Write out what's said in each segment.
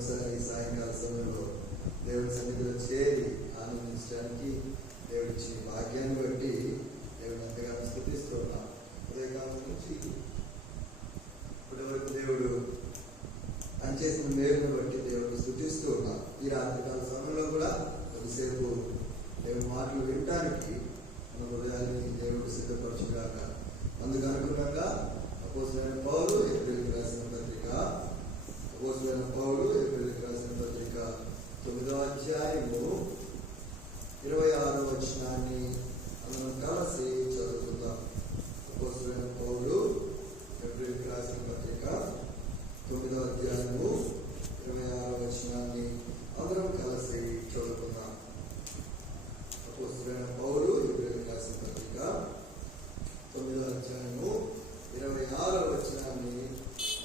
మరొకసారి సాయంకాల సమయంలో దేవుడి సన్నిధిలో చేరి ఆనందించడానికి దేవుడిచ్చిన భాగ్యాన్ని బట్టి దేవుని ఎంతగానో స్తుతిస్తూ ఉన్నాం. ఉదయకాలం నుంచి ఇప్పటి వరకు దేవుడు ఆయన చేసిన మేలును బట్టి దేవుడు స్తుతిస్తూ ఉన్నాం. ఈ రాత్రికాల సమయంలో కూడా కొద్దిసేపు దేవుని మాటలు వినటానికి మన హృదయాన్ని దేవుడు సిద్ధపరచుగాక. అందుకు అనుగుణంగా అపోస్తలుడైన పౌలు ఎబ్రీయులకు రాసిన పత్రిక 9వ అధ్యాయము 26వ వచనాన్ని మనం కలిసి చదువుకుందాం. అపోస్తలుడైన పౌలు ఎబ్రీయులకు రాసిన పత్రిక 9వ అధ్యాయము 26వ వచనాన్ని అందరం కలిసి చదువుకుందాం. అపోస్తలుడైన పౌలు ఎబ్రీయులకు రాసిన పత్రిక 9వ అధ్యాయము 26వ వచనాన్ని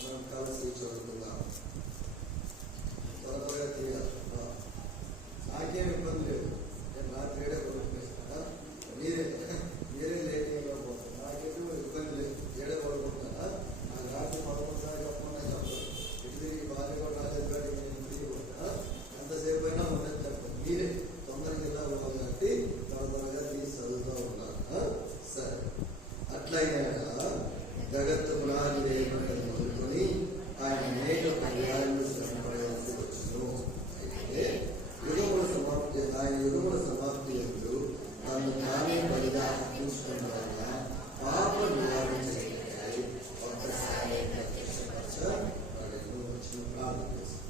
మనం కలిసి చదువుకుందాం. త్వరగా తీయాలి. నాకేం ఇబ్బంది లేదు. నేను రాత్రి ఏడే కొడుకుంటున్నా, మీరే లేట్ అయిపోతారు. నాకేం ఇబ్బంది లేదు. ఏడే కొడుకుంటున్నా. నాకు రాత్రి 11 సార్లు చెప్పకుండా చెప్పదు. ఇటు తిరిగి భార్య కూడా రాజేది కాడి నేను తిరిగి కొడుతున్నా. ఎంతసేపు అయినా ఉండదు చెప్పండి. మీరే తొందరగా ఇలా పోవాలి కాబట్టి త్వరగా తీసి చదువుతూ ఉన్నారు. సరే, అట్లయినా జగత్తు పునాది వేయబడిన మొదలుకొని ఆయన అనేక పర్యాయాలు శ్రమపడాల్సి వచ్చును. అయితే ఆయన యుగముల సమాప్తి ఎందు తను తానే బలిగా అర్పించడం వలన పాప నివారణ చేయడానికి ఒక్కసారి ప్రత్యక్షపరచబడెను. వచ్చిన ప్రార్థన చేస్తాం.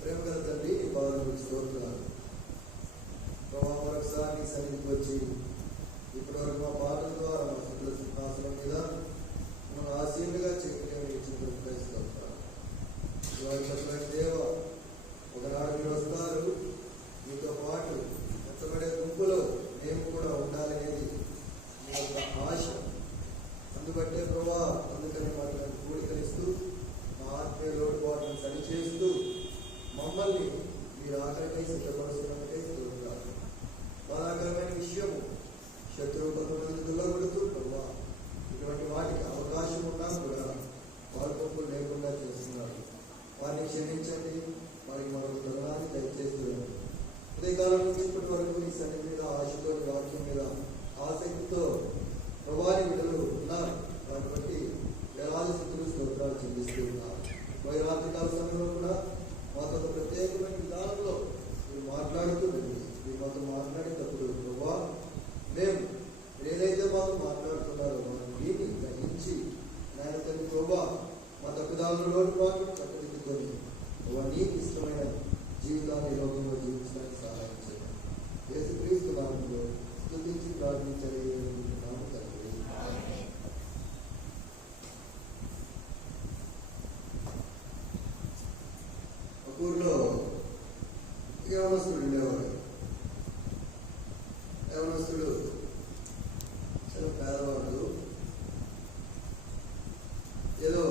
ప్రేమ గల తండ్రి, నీ పాదములకు స్తోత్రాలు. ప్రభావ మరొకసారి నీ సన్నిధికి వచ్చి ఇప్పటివరకు మా పాటల ద్వారా మా శుద్ధ సింహాసనం మీద మనం ఆశీనులుగా చేకూరే ఇచ్చిన దేవ, ఒకనాడు మీరు వస్తారు, మీతో పాటు ఎత్తబడే గుంపులో మేము కూడా ఉండాలనేది మీ యొక్క ఆశ. అందుబట్టే ప్రభా, అందుకని వాటిని కూడికలిస్తూ మా ఆత్మీయ లోటుపాట్లను సరిచేస్తూ మమ్మల్ని మీరు ఆఖరికై సిద్ధపరుస్తున్నట్టే స్తోత్రాలు. బాధాకరమైన విషయము, శత్రువు కొంతమంది దుల్లగొడుతూ ప్రభా ఇటువంటి వాటికి అవకాశం ఉన్నా కూడా పాల్పొప్పులు లేకుండా చేస్తున్నారు. వారిని క్షమించండి. వారికి మరొక తరుణాన్ని దయచేస్తున్నాను. ఉదయకాలం నుంచి ఇప్పటి వరకు ఈ సన్నిధి మీద ఆశతో, వాక్యం మీద ఆసక్తితో ప్రభాని విడుదల ఉన్నారు. కాబట్టి వేలాది స్థితులు స్తోత్రాలు చెల్లిస్తూ ఉన్నారు. రాత్రికాల సమయంలో కూడా మాతో ప్రత్యేకమైన విధానంలో మీరు మాట్లాడుతూ మీరు మాతో మాట్లాడేటప్పుడు ప్రభా మేము ఏదైతే మాతో మాట్లాడుతున్నారో మనం దీన్ని గ్రహించి నాయన తండ్రి ప్రభా మా తప్పుదారుల లోటుపాట్లు చక్కదిద్దుకొని నీకు ఇష్టమైన జీవితాన్ని లోకంలో జీవించడానికి సహాయం చేయండి. యేసుక్రీస్తు నామములో స్తుతించి ప్రార్థించలేము తండ్రి. ఒక ఊర్లో యవనస్తుడు ఉండేవాడు. యవనస్తుడు చాలా పేదవాడు. ఏదో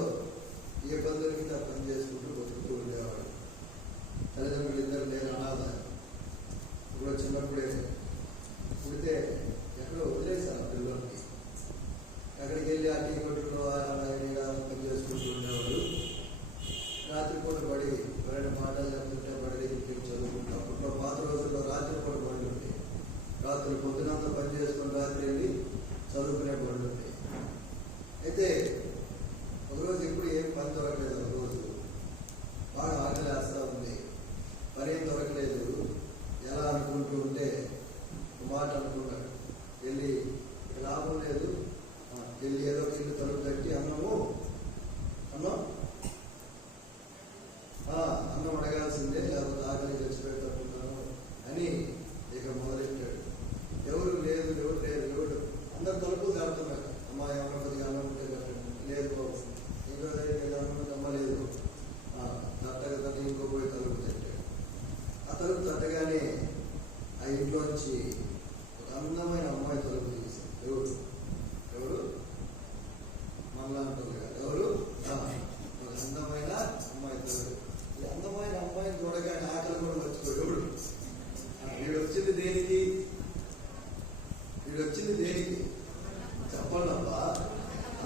ఏ పని దొరికితే ఆ పని చేసుకుంటూ బతుకుతూ ఉండేవాడు. తల్లిదండ్రులు ఇద్దరు లేరు, అనాథ. ఇప్పుడు చిన్నప్పుడే పుడితే ఎక్కడో వదిలే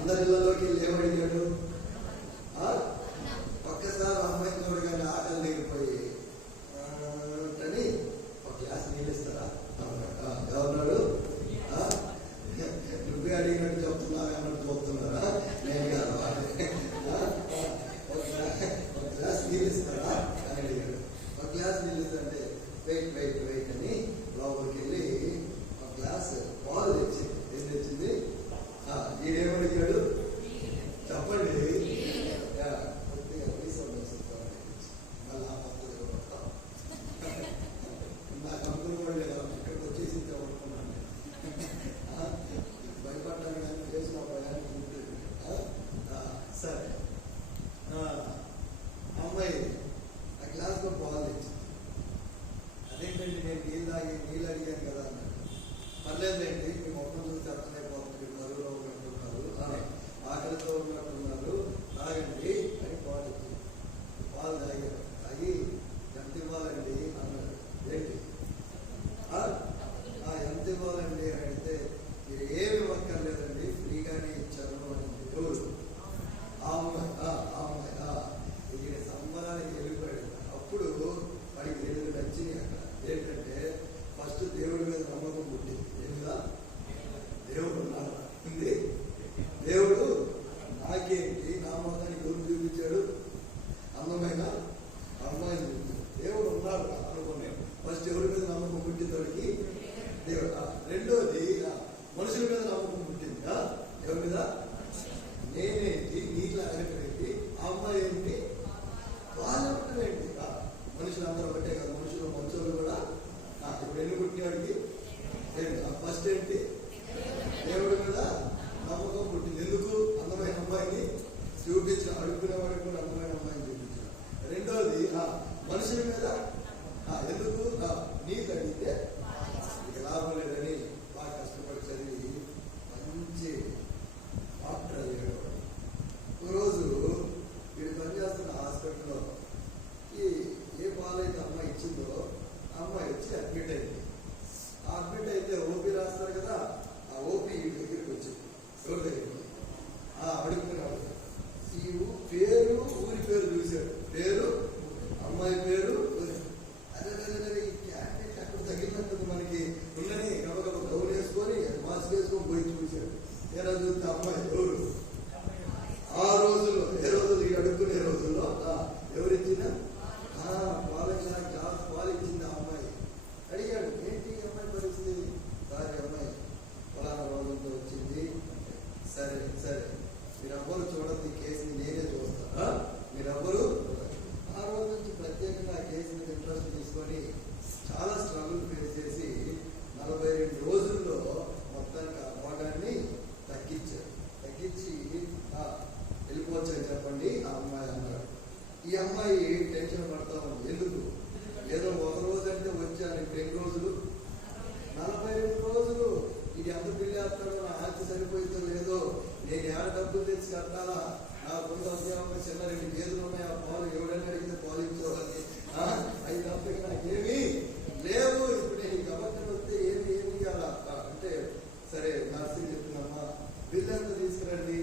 అందరి ఇళ్లలోకి వెళ్ళి ఏమడిగాడు? ఒక్కసారి అమ్మాయిని చూడగానే ఆకలి దిగిపోయి అని ఒక గ్లాస్ నీళ్ళు ఇస్తారా ఎవరున్నాడు? నువ్వే అడిగినట్టు చెప్తున్నావు అన్నట్టు చెప్తున్నారా? నేను కాదు. ఒక గ్లాస్ నీళ్ళు ఇస్తారా అని అడిగాడు. ఒక గ్లాస్ నీళ్ళు ఇస్తారంటే వెయిట్ అని లోపలికి వెళ్ళి ఒక గ్లాస్ పాలు తెచ్చింది. ఏం తెచ్చింది? ఈడేమడిగాడు చెప్పండి? కొద్దిగా రీసౌండ్ వస్తుంది. మళ్ళీ ఆ పక్కన పడతాం. నాకు అనుకుని కూడా లేదా ఇక్కడికి వచ్చేసి అనుకున్నాను. భయపడ్డాను కానీ చేసిన భయానికి ఉంటుంది. సరే అమ్మాయి ఆ గ్లాస్లో పాలు తెచ్చింది. అదేంటండి నేను నీళ్ళు అడిగాను కదా అన్నాడు. పర్లేదండి మీ మొత్తం చూసి అర్థమైపోతుంది, కరువులో ఉన్నట్టున్నారు, ఆకలితో ఉన్నట్టున్నారు, తాగండి అని పాలు ఇచ్చింది. పాలు తాగారు. తాగి ఎంత ఇవ్వాలండి అన్నాడు. ఏంటి ఎంత ఇవ్వాలండి అని అడిగితే మీరు ఏమి ఇవ్వక్కర్లేదండి ఫ్రీగానే ఇచ్చారు అని. ఎవరు? అమ్మాయి ఈయన సంబరానికి వెళ్ళిపోయాడు. అప్పుడు వాడికి రెండు నచ్చినాయి అక్కడ. ఏంటంటే ఫస్ట్ దేవుడి మీద నమ్మకం పుట్టింది. ఏమిదా? దేవుడు ఉన్నాడు. దేవుడు నాకేంటి, నా మొత్తానికి ఎవరు చూపించాడు? అందమైన అమ్మాయిని చూపించాడు. దేవుడు ఉన్నాడు అనుకున్నాను. ఫస్ట్ ఎవరి మీద నమ్మకం పుట్టిందోడికి? దేవుడు. రెండోది మనుషుల మీద నమ్మకం పుట్టింది. ఎవరి మీద? నేనేంటి, నీళ్ళు అడగటమేంటి, ఆ అమ్మాయి ఏంటి, వాళ్ళు ఏంటి? మనుషులు అందరూ ఒకటే కదా. మనుషులు మంచోళ్ళు కూడా. ఇప్పుడు ఎన్ని పుట్టినవాడికి ఫస్ట్ ఏంటి? దేవుడి మీద నమ్మకం పుట్టింది. ఎందుకు? అందమైన అమ్మాయిని చూపించిన, అడుగుకునే వాడికి కూడా అందమైన అమ్మాయిని చూపించిన. రెండోది మనుషుల మీద ఎందుకు? నీకు అడిగితే ఇక లాభం లేదని బాగా కష్టపడి చదివి మంచి డాక్టర్ అయ్యాడు. ఒకరోజు వీడు పనిచేస్తున్న హాస్పిటల్లో ఏ పాలైతే అమ్మాయి ఇచ్చిందో ఆ అమ్మాయి వచ్చి అడ్మిట్ అయింది. అడ్మిట్ అయితే ఓపీ రాస్తారు కదా, ఆ ఓపీ వీడి దగ్గరికి వచ్చింది. ఎవరి దగ్గరికి? అడుగుతున్నాడు. ఈ పేరు, ఊరి పేరు చూశాడు. పేరు, అమ్మాయి పేరు. అదే ఈ క్యాండిడేట్ అక్కడ తగిలినట్టుంది మనకి ఉన్నని గబగబ గౌన్ వేసుకొని మాస్క్ వేసుకొని పోయి చూశాడు. ఏ రోజు చూస్తే అమ్మాయి ఎవరు? ఆ రోజుల్లో ఏ రోజులు ఈ అడుక్కునే రోజుల్లో ఎవరిచ్చినా గ్లాస్ పాలు ఇచ్చింది ఆ అమ్మాయి. అడిగాడు ఏంటి అమ్మాయి పరిస్థితి? దాని అమ్మాయి ఫలానా రోజులతో వచ్చింది. సరే మీరెవ్వరు చూడండి, ఈ కేసుని నేనే చూస్తాను. మీరెవ్వరు ఆ రోజు నుంచి ప్రత్యేకంగా ఆ కేసు మీద ఇంట్రెస్ట్ తీసుకొని చాలా స్ట్రగుల్ ఫేస్ చేసి 42 రోజుల్లో మొత్తానికి ఆ రోగాన్ని తగ్గించి వెళ్ళిపోవచ్చని చెప్పండి ఆ అమ్మాయి అన్నాడు. ఈ అమ్మాయి టెన్షన్ పడతా ఉంది. ఎందుకు? ఏదో ఒక రోజు అంటే వచ్చాను, ఇప్పుడు ఎన్ని రోజులు? 42 రోజులు. ఇది ఎంత బిల్లు వేస్తాడో, నా ఆస్తి సరిపోయిందో లేదో, నేను ఏడ డబ్బులు తెచ్చి కట్టాలా, నా కొంత ఉద్యోగం చిన్న 2 గేదెలు ఉన్నాయి, ఆ పాలు ఎవడైనా అడిగితే పాలు ఇచ్చేవాళ్ళని. అవి తప్ప నాకేమీ లేవు. ఇప్పుడు నేను గవర్నమెంట్ వస్తే ఏమి ఇవ్వాలా అంటే సరే నర్సింగ్ చెప్తున్నామ్మా, బిల్లు ఎంత తీసుకురండి.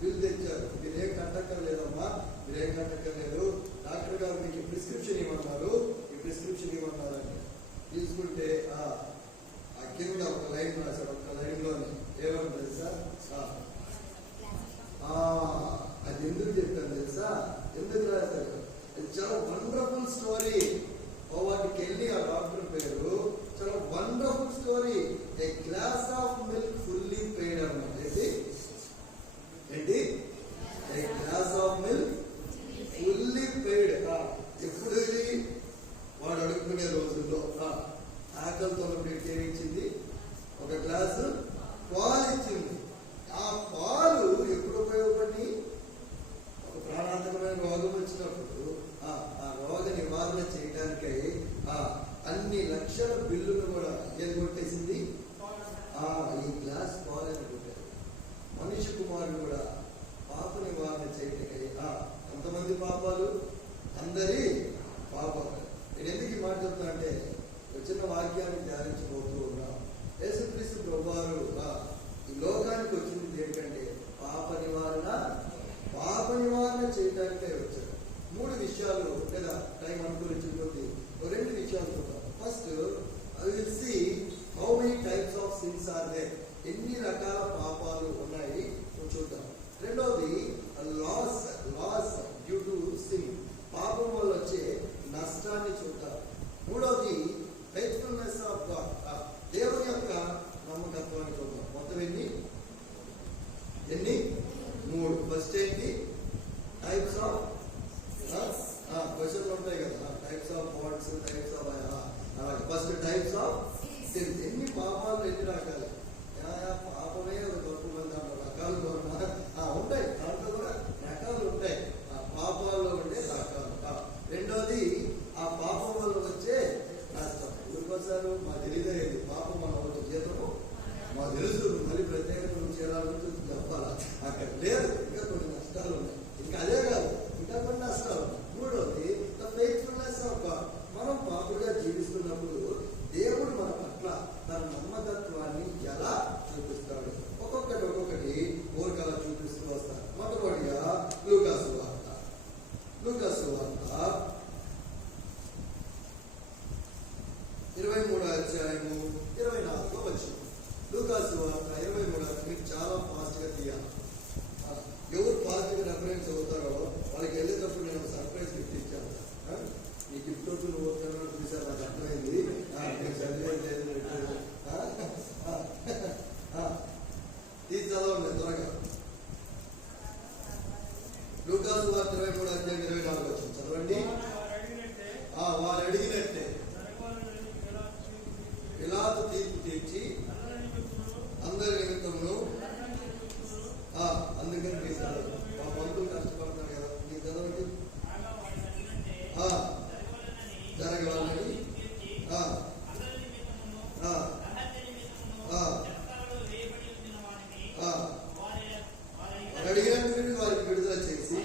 బిల్లు తెచ్చారు. మీరేం కట్టక్కర్లేదమ్మా, మీరేం కట్టక్కర్లేదు, డాక్టర్ గారు మీకు ప్రిస్క్రిప్షన్ ఇవ్వమన్నారు, ఈ ప్రిస్క్రిప్షన్ ఇవ్వమన్నారండి. తీసుకుంటే ఆ కింద ఒక లైన్ రాశారు. ఒక లైన్లోని ఏమని తెలుసా? అది ఎందుకు చెప్పాను తెలుసా? ఎందుకు రాశారు? ఇది చాలా వండర్ఫుల్ స్టోరీ. వాటికి వెళ్ళి ఆ డాక్టర్ పేరు చాలా wonderful story. A glass of milk fully paid అన్నమాట. ఏంటి? A glass of milk fully paid. ఎప్పుడు ఇది? వాడు అడుక్కునే రోజుల్లో ఆకలితో ఉన్నప్పుడు ఏమిచ్చింది? ఒక గ్లాసు పాలు ఇచ్చింది. ఆ పాలు ఎప్పుడు ఉపయోగపడి? ఒక ప్రాణాంతకమైన రోగం వచ్చినప్పుడు ఆ రోగ నివారణ చేయడానికై అన్ని లక్షల బిల్లును కూడా ఏది కొట్టేసింది? ఈ గ్లాస్ పాలని కొట్టారు. మనిషి కుమారుడు కూడా పాప నివారణ చేయడానికై ఎంతమంది పాపాలు? అందరి పాపాలు. నేను ఎందుకు ఈ మాట చెప్తున్నా అంటే చిన్న వాక్యాన్ని ధ్యానించబోతూ ఉన్నాం. యేసుక్రీస్తు ప్రభువారు ఈ లోకానికి వచ్చింది ఏంటంటే 3 విషయాలు లేదా టైం అనుకూలించకపోతే 2 విషయాలు చూద్దాం. First I will see how many types of sins are there, ఎన్ని రకాల పాపాలు ఉన్నాయి చూద్దాం. రెండోది లాస్ డ్యూ టు సిన్, పాపం వల్ల వచ్చే నష్టాన్ని చూద్దాం. మూడోది ఫెయిత్ఫుల్నెస్ ఆఫ్ గాడ్, దేవుని యొక్క నమ్మకత్వాన్ని చూద్దాం. మొత్తం ఎన్ని 3. ఫస్ట్ ఏంటి? టైప్స్ ఆఫ్ క్వశ్చన్లు ఉంటాయి కదా, types of words, types of అలాగే. ఫస్ట్ టైప్స్ ఆఫ్ సిన్స్, ఎన్ని పాపాలు ఎన్ని రకాలు. పాపమే ఒక తప్పు మంది రకాలు ఉంటాయి, దాంట్లో కూడా రకాలు ఉంటాయి. పాపాల్లో ఉండే రకాలు. రెండోది ఆ పాపం వల్ల వచ్చే నష్టం. ఎందుకోసారు మాకు తెలియదు పాపం వల్ల వచ్చే జీతము మాకు తెలుసు, మళ్ళీ ప్రత్యేకంగా చేయాలని చెప్పాలా? అక్కడ లేదు, ఇంకా కొన్ని నష్టాలు ఉన్నాయి. ఇంకా అదే కాదు, ఇంకా కొన్ని నష్టాలు ఉన్నాయి. మూడోది ద ఫెయిత్ఫుల్నెస్ ఆఫ్ గాడ్, మనం పాపులుగా జీవిస్తున్నప్పుడు దేవుడు మన పట్ల తన నమ్మకత్వాన్ని ఎలా చూపిస్తాడు? ఒక్కొక్కటి ఊరికలా చూపిస్తూ వస్తాడు. మొట్టమొదటిగా లూకాసు వార్త 23వ అధ్యాయము 24వ వచనం. లూకాసు వార్త 23 మీకు చాలా ఫాస్ట్ గా తీయాలి. ఎవరు ఫాస్ట్ గా రెఫరెన్స్ అవుతారో వాళ్ళకి వెళ్ళేటప్పుడు నేను సర్ప్రైజ్ గిఫ్ట్ ఇచ్చాను. ఈ గిఫ్ట్ వచ్చి నువ్వు వస్తున్నావు చూసాను, నాకు అర్థమైంది. నేను చదివేది తీసి చదవండి త్వరగా. లూకాసు వార్త 23వ అధ్యాయం 24వ వచనం చదవండి. వారు అడిగినట్టే పిలాతు తీర్పు తీర్చి అందరి నిమిత్తమును, అందుకని మీ మా బంధువులు కష్టపడతారు కదా, మీకు చదవండి. జరగవాలని అడిగినట్టు వారికి విడుదల చేసి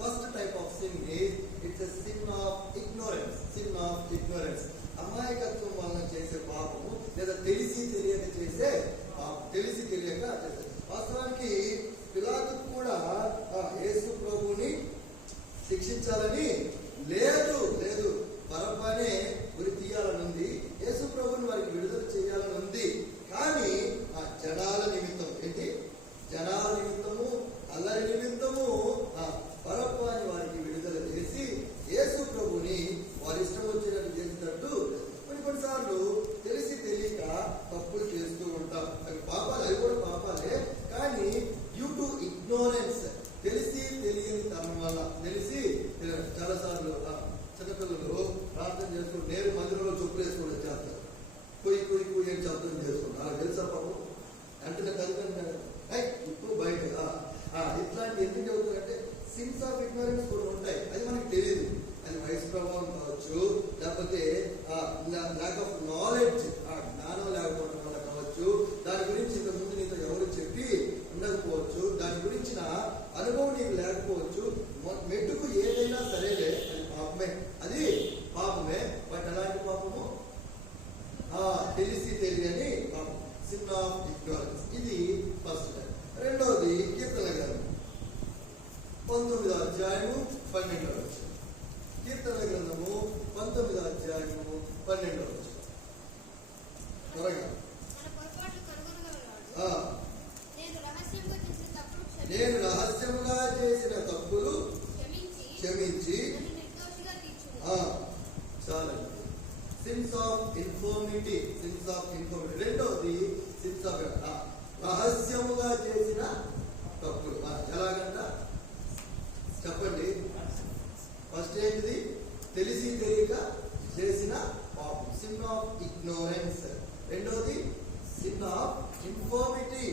first type of sin it's a sin of ignorance. అమాయకత్వం వలన చేసే పాపము, లేదా తెలిసి తెలియక చేసే పాపం. తెలిసి తెలియక చేసే వాస్తవానికి పిలాతు కూడా యేసు ప్రభువుని శిక్షించాలని లేదు, బరబ్బనే ఉరి తీయాలని ఉంది. యేసు ప్రభువుని వారికి విడుదల చేయాలని ఉంది. కానీ ఆ జనాల నిమిత్తము అల్లరి నిమిత్తము బరబ్బని వారికి విడుదల చేసి యేసు ప్రభుని వారి ఇష్టం వచ్చినట్టు చేసినట్టు కొన్నిసార్లు తెలిసి తెలియక తప్పులు చేస్తూ ఉంటాం. అవి పాపాలు, అవి కూడా పాపాలే. కానీ డ్యూ టు ఇగ్నోరెన్స్, తెలిసి తెలియని తనం వల్ల, చాలా సార్లు చిన్నపిల్లలు ప్రార్థన చేస్తూ నేరు మందిరంలో చెప్పులు వేసుకొని వచ్చేస్తారు. కుయ్యి అని శబ్దం చేసుకుంటారు. అలా తెలుసా పాపం అంటే తల్లిదండ్రులు ఇప్పుడు బయట ఇట్లాంటి ఎందుకు చెబుతారంటే సిన్స్ ఆఫ్ ఇగ్నోరెన్స్ కూడా ఉంటాయి. అది మనకు తెలియదు. అది వయసు ప్రభావం కావచ్చు, లేకపోతే ల్యాక్ ఆఫ్ నాలెడ్జ్, జ్ఞానం లేకపోవడం వల్ల కావచ్చు. దాని గురించి ఇంత ముందు నీతో ఎవరు చెప్పి ఉండకపోవచ్చు. దాని గురించిన అనుభవం నీకు లేకపోవచ్చు. మెట్టుకు ఏదైనా సరేలే, అది పాపమే. బట్ ఎలాంటి పాపము? తెలిసి తెలియని పాపం, సిన్ ఆఫ్ ఇగ్నోరెన్స్. ఇది ఫస్ట్ టైం. రెండవది కీర్తన గ్రంథం 19వ అధ్యాయము 12వ వచనం. కీర్తన గ్రంథము 19వ అధ్యాయము 12వ వచనం. త్వరగా. నేను రహస్యముగా చేసిన తప్పులు క్షమించి చాలండి. Since of infirmity. రెండవది సిన్స్ ఆఫ్ రహస్యముగా చేసిన తప్పులు. ఎలాగంట చెప్పండి. ఫస్ట్ ఏంటిది? తెలిసి తెలియక చేసిన పాపం, సిన్ ఆఫ్ ఇగ్నోరెన్స్. రెండోది సిన్ ఆఫ్ ఇన్ఫర్మిటీ,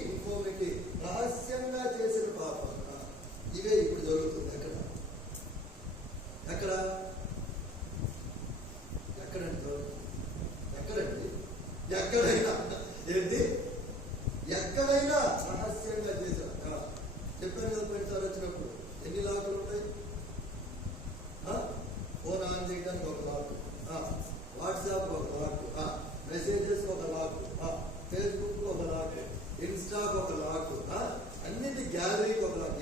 రహస్యంగా చేసిన పాపం. ఇవే ఇప్పుడు జరుగుతుంది. ఎక్కడైనా ఏంటి? ఎక్కడైనా రహస్యంగా చేసిన. చెప్పాను కదా పోయినసారి వచ్చినప్పుడు, ఎన్ని లాకులు ఉంటాయి? ఫోన్ ఆన్ చేయడానికి ఒక లాక్, వాట్సాప్ ఒక లాక్, మెసేజెస్ ఒక లాక్, ఫేస్బుక్ ఒక లాక్, ఇన్స్టాక్ ఒక లాక్, అన్నిటి గ్యాలరీకి ఒక లాక్.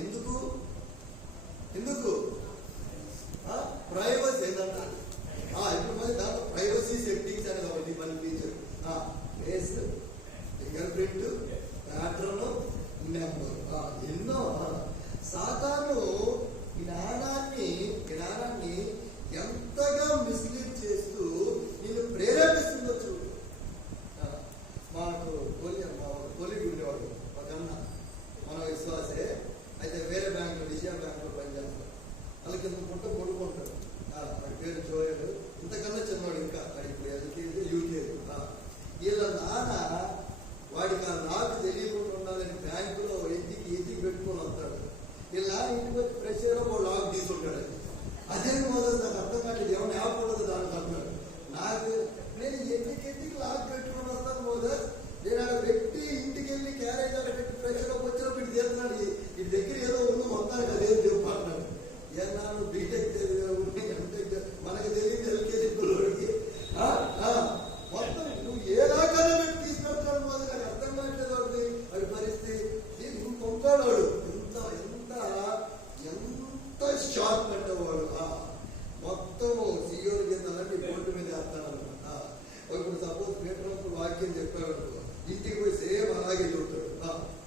వాక్యం చెప్పాడు అనుకో, ఇంటికి పోయి సేమ్ అలాగే చదువుతాడు.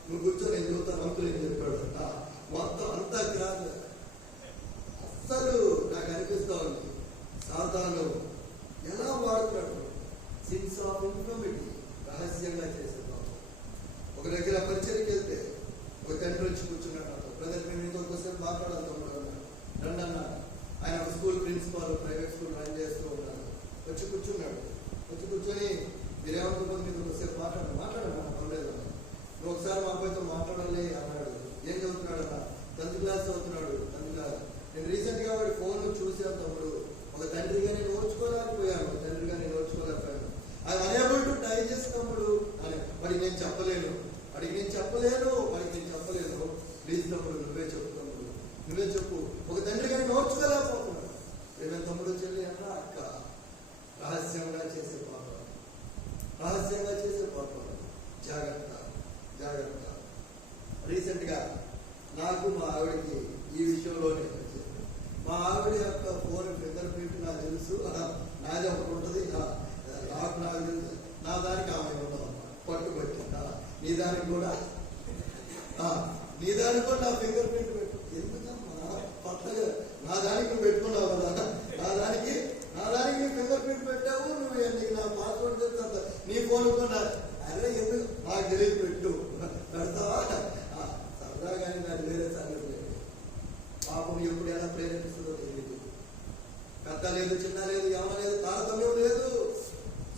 నువ్వు కూర్చొని నేను చదువుతాను అంకులు ఏం చెప్పాడు మొత్తం అంతా గ్రాండ్. అస్సలు నాకు అనిపిస్తా ఉంది సాతాను ఎలా వాడుతున్నాడు. సిన్స్ ఆఫ్ ఇన్ఫర్మిటీ, రహస్యంగా చేసే పాపం. ఒక దగ్గర పరిచయకి వెళ్తే ఒక తండ్రి వచ్చి కూర్చున్నాడు. బ్రదర్ మేము మీతో ఒకసారి మాట్లాడాలి తమ్ముడు అన్నాడు. రండి అన్నాడు. ఆయన ఒక school principal, private school run చేస్తూ ఉన్నాడు. వచ్చి కూర్చున్నాడు. వచ్చి కూర్చొని మీరేమనుకుంటుంది మీతో ఒకసారి మాట్లాడమా పర్లేదు, నువ్వు ఒకసారి మా అబ్బాయితో మాట్లాడాలి అన్నాడు. ఏం చదువుతున్నాడు అన్న? 10th క్లాస్ చదువుతున్నాడు. 10th class. నేను రీసెంట్ గా వాడి ఫోన్ చూసాను తమ్ముడు. ఒక తండ్రిగా నేను ఓర్చుకోలేకపోయాను, తండ్రిగా నేను ఓర్చుకోలేకపోయాను. ఐ అనేబుల్ టు డైజెస్ట్ తమ్ముడు అని వాడికి నేను చెప్పలేను. ప్లీజ్ తమ్ముడు నువ్వే చెప్పు తమ్ముడు, నువ్వే చెప్పు. ఒక తండ్రిగా నేను ఓర్చుకోలేకపోతున్నాడు. ఏమైనా తమ్ముడు చెల్లి అన్న అక్క, రహస్యంగా చేసే పాపం. జాగ్రత్త. రీసెంట్ గా నాకు మా ఆవిడకి ఈ విషయంలోనే మా ఆవిడ యొక్క ఫోన్ ఫింగర్ ప్రింట్ నాకు తెలుసు. నాది ఒకటి ఉంటుంది, నాకు తెలుసు. నా దానికి ఆమె ఉండదు పట్టుబట్టి. నీ దానికి కూడా నా ఫింగర్ ప్రింట్ పెట్టు. ఎందుకమ్మా కొత్తగా నా దానికి నువ్వు పెట్టుకున్నావు కదా, నా దానికి నీ ఫింగర్ ప్రింట్ పెట్టావు. నువ్వు నీకు నా పాస్వర్డ్ చెప్తా, నీ ఫోన్ కూడా అరే ఎందుకు నాకు తెలియదు పెట్టు పెడతావా సరదాగానే. నాకు వేరే సంగతి లేదు. పాపం ఎప్పుడు ఎలా ప్రేరేపిస్తుందో తెలియదు. పెద్ద లేదు, చిన్న లేదు, యవన లేదు, తారతమ్యం లేదు.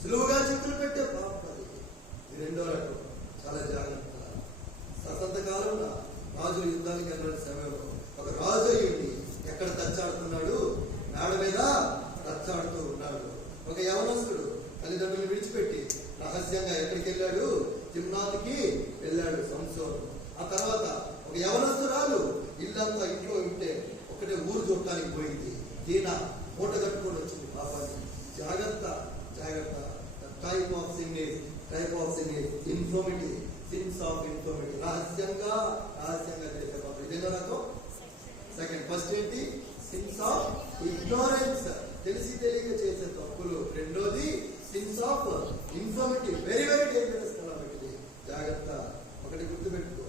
సులువుగా చిక్కులు పెట్టే పాపం అది. రెండో రకం. చాలా జాగ్రత్త. సతంత కాలంలో రాజులు యుద్ధానికి వెళ్ళిన సమయంలో ఒక రాజు అయ్యింది ఎక్కడ తచ్చాడుతున్నాడు, మేడ మీద తచ్చాడుతూ ఉన్నాడు. ఒక యవనస్తుడు తల్లిదండ్రులు విడిచిపెట్టి రహస్యంగా ఎక్కడికి వెళ్ళాడు? తిమ్నాథ్కి వెళ్ళాడు సంసోను. ఆ తర్వాత ఒక యవనస్తురాలు ఇల్లంతా ఇంట్లో ఉంటే ఒకటే ఊరు చూడటానికి పోయింది. దీన మూట కట్టుకొని వచ్చింది పాపాన్ని. జాగ్రత్త. Type of sin infirmity, since of infirmity. రహస్యంగా చేసే పాపం. ఇదేదో రకం. సెకండ్. ఫస్ట్ ఏంటి? సిన్స్ ఆఫ్ ఇగ్నోరెన్స్, తెలిసి తెలియక చేసే తప్పులు. రెండోది since of infirmity, very very dangerous కాబట్టి జాగ్రత్త. ఒకటి గుర్తుపెట్టుకో,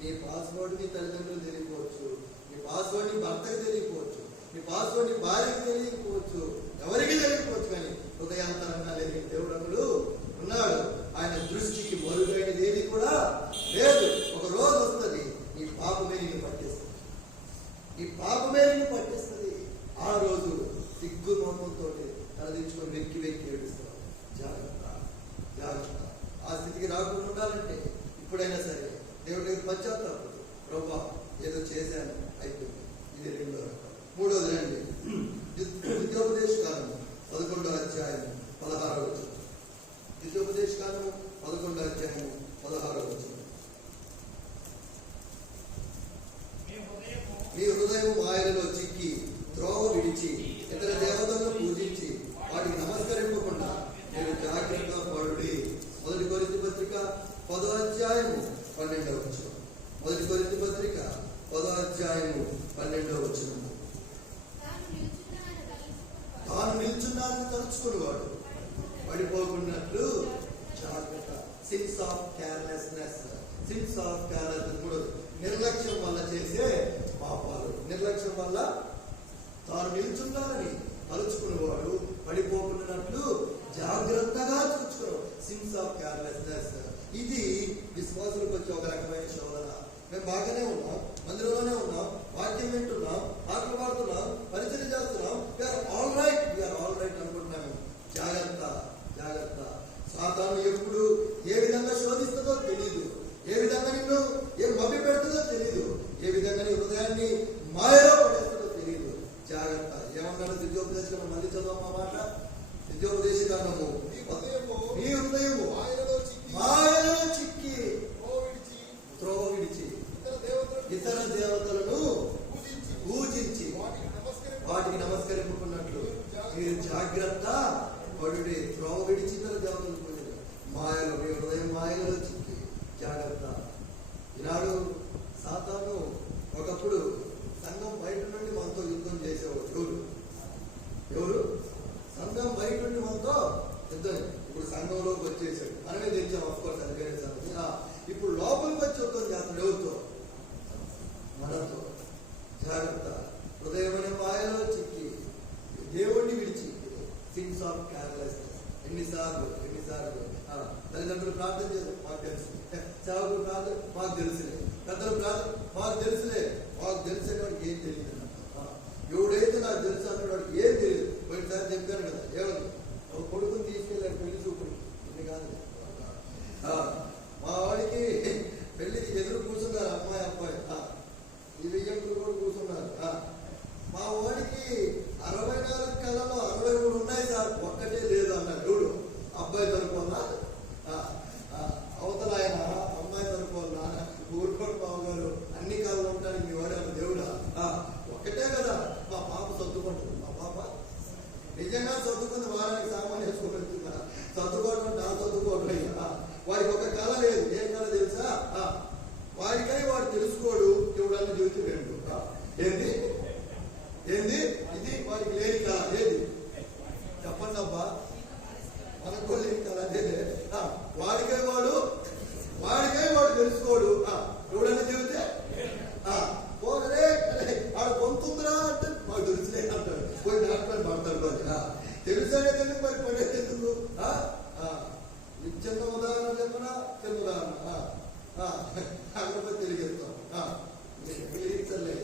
నీ పాస్వర్డ్ నీ తల్లిదండ్రులు తెలియకపోవచ్చు, నీ పాస్వర్డ్ నీ భర్తకి తెలియకపోవచ్చు, నీ పాస్వర్డ్ నీ భార్యకి తెలియకపోవచ్చు, ఎవరికి తెలియకపోవచ్చు. కానీ హృదయాంతరంగా లేని దేవుడు అతడు ఉన్నాడు. ఆయన దృష్టికి మరుగైనది ఏది కూడా లేదు. ఒక రోజు వస్తుంది నీ పాపమే నిన్ను పట్టిస్తుంది. ఆ రోజు సిగ్గు మోపంతో తలదించుకొని వెక్కి ఏడుస్తావు. జాగ్రత్త. ఆ స్థితికి రాకుండా ఉండాలంటే ఇప్పుడైనా సరే దేవుడి దగ్గర పశ్చాత్తాపడు. ప్రభా ఏదో చేశాను, అయిపోయింది. ఇది రెండో రకం. మూడోది రండి. ద్వితీయోపదేశ కాలము 11వ అధ్యాయం 16వ వచనం. ద్వితీయోపదేశ కాలము 11వ అధ్యాయం 16వ వచనం. మీ హృదయం మాయలలో చిక్కి త్రోవ విడిచి ఇతర దేవతలను పూజించి వాటికి నమస్కరింపకుండా మీరు జాగ్రత్తగా పడుడి. 1 కొరింథీ పత్రిక 10వ అధ్యాయము 12వ వచనం. 1 కొరింథీ పత్రిక 10వ అధ్యాయము 12వ వచనం. తాను నిల్చున్నారని తలుచుకునేవాడు పడిపోకున్నట్లు జాగ్రత్త. Since of carelessness. మూడోది నిర్లక్ష్యం వల్ల చేసే పాపాలు. నిర్లక్ష్యం వల్ల తాను నిల్చున్నారని తలుచుకునేవాడు పడిపోకున్నట్లు జాగ్రత్తగా చూసుకోవడం. Since of carelessness. ఇది విశ్వాసులకు వచ్చే ఒక రకమైన శోధన. మేము బాగానే ఉన్నాం, మందిరంలోనే ఉన్నాం, వాక్యం వింటున్నాం, పాటలు పాడుతున్నాం, పరిచయం చేస్తున్నాం, వీఆర్ ఆల్ రైట్ అనుకుంటున్నాము. జాగ్రత్త. సాతాను ఎప్పుడు ఏ విధంగా శోధిస్తుందో తెలియదు, ఏ విధంగా నిన్ను మభ్య పెడుతుందో తెలియదు, ఏ విధంగా నీ హృదయాన్ని మాయలో పడేస్తుందో తెలియదు. జాగ్రత్త. ఏమన్నాడు ద్వితీయోపదేశకాండం? మళ్ళీ చదవమ్మా మాట. ద్వితీయోపదేశకాండము మీ హృదయము మాయలో చిక్కి త్రోవ విడిచి ఇతర దేవతలను పూజించి వాటికి నమస్కరింపుకున్నట్లు మీరు జాగ్రత్త పడుడి. త్రోవ విడిచి ఇతర దేవతలను పూజించి మాయలో, మీ హృదయం మాయలో చిక్కి జాగ్రత్త. ఈనాడు సాతాను ఒకప్పుడు సంఘం బయట నుండి మనతో యుద్ధం చేసేవాడు. ఎవరు? సంఘం బయట నుండి మనతో యుద్ధం. ఇప్పుడు సంఘంలోకి వచ్చేసాడు. మనమే తెచ్చాం ఆఫ్కోర్స్, అది వేరే సంగతి. ఇప్పుడు లోపలికి వచ్చి యుద్ధం చేస్తాడు. ఎవరితో? మనతో. జాగ్రత్త. హృదయమైన మాయలో చిక్కి దేవుణ్ణి విడిచి సిన్స్ ఆఫ్ కేర్లెస్నెస్. ఎన్నిసార్లు తల్లిదండ్రులు ప్రార్థన చేశారు, మాకు తెలుసు. సేవకులు ప్రార్థన, మాకు తెలుసులే. పెద్దలు ప్రార్థన, మాకు తెలుసులే. మాకు తెలిసిన వాడికి ఏం తెలియదు. ఎవడైతే నాకు తెలుసు అన్న వాడికి ఏం తెలియదు. పోయినసారి చెప్పాను కదా, ఏమని ఒక కొడుకుని తీసుకెళ్ళారు పెళ్లి చూపుడు. ఇన్ని కాదు, మా వాడికి పెళ్లికి ఎదురు కూర్చున్నారు అమ్మాయి అబ్బాయి. ఈ వెయ్యంకులు కూడా కూర్చున్నారు. మా వాడికి 64 కళలో 63 ఉన్నాయి సార్, ఒక్కటే లేదు అన్నారు. చూడు, అబ్బాయి తరపునా అవతల ఆయన అమ్మాయి తరపునా ఊరుకోడు బావగారు అన్ని కాళ్ళు ఉంటానికి మీ వాడు దేవుడా. ఒక్కటే కదా. మా పాప సర్దుకుంటుంది. మా పాప నిజంగా సర్దుకుంది. వారానికి సామాన్ వేసుకొని వెళ్తుందా? సర్దుకోవడం అంటే సర్దుకోవడం. వాడికి ఒక కళ లేదు. ఏం కళ తెలుసా? వాడికై వాడు తెలుసుకోడు, చూడాలని చూసి వెళ్ళు. ఏంది ఏంది ఇది వాడికి లేని కళ. ఏది చెప్పండి అబ్బా, మనకు లేని కళ అదేలే. వాడికై వాడు తెలుసుకోడు, చూడని చెబితే పోరే ఆడ పొందుతుందిరా అంటే మాకు తెలుసులే అంటాడు. పోయి డాక్టర్ పడతాడు. తెలుసనే తెలియదు మరి పడేది ఎందుకు? చిన్న ఉదాహరణ చెప్పనా? చిన్న ఉదాహరణ అక్కడ తెలియజేస్తాం. సర్లే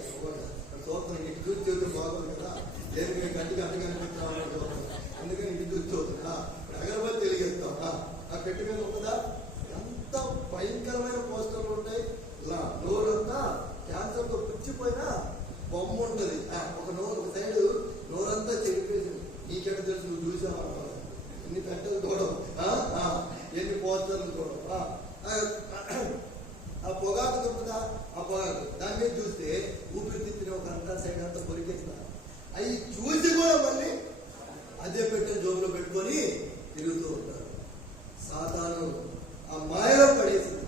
చూస్తున్నాం, ఇంటికి చూసి చూస్తే బాగుంది కదా. దేనికి గంటకి అడ్డుకనిపిస్తామని చూస్తాం. అందుకని ఇంటికి చూసి చూస్తున్నాం. అగరబత్తి తెలియజేస్తాం. ఆ పెట్టి మీద ఉంటుందా? ఎంత భయంకరమైన పోస్టర్లు ఉంటాయి. ఇలా నోరంతా క్యాన్సర్ తో పుచ్చిపోయినా బొమ్మ ఉంటుంది. ఒక సైడ్ నోరంతా చెడిపోయింది. నీకెక్కడ తెలుసు? నువ్వు చూసావా? ఎన్ని పెట్టలు చూడవు, ఎన్ని పోస్టర్లు చూడవు. ఆ పొగాకు దొరుకుతా, ఆ పొగాకు దాని మీద చూస్తే ఊపిరితిత్తిన ఒక అంతా సైడ్ అంతా పొరికేస్తున్నారు. అవి చూసి కూడా మళ్ళీ అదే పెట్టిన జోబులో పెట్టుకొని తిరుగుతూ ఉంటారు. సాతాను ఆ మాయలో పడేసింది.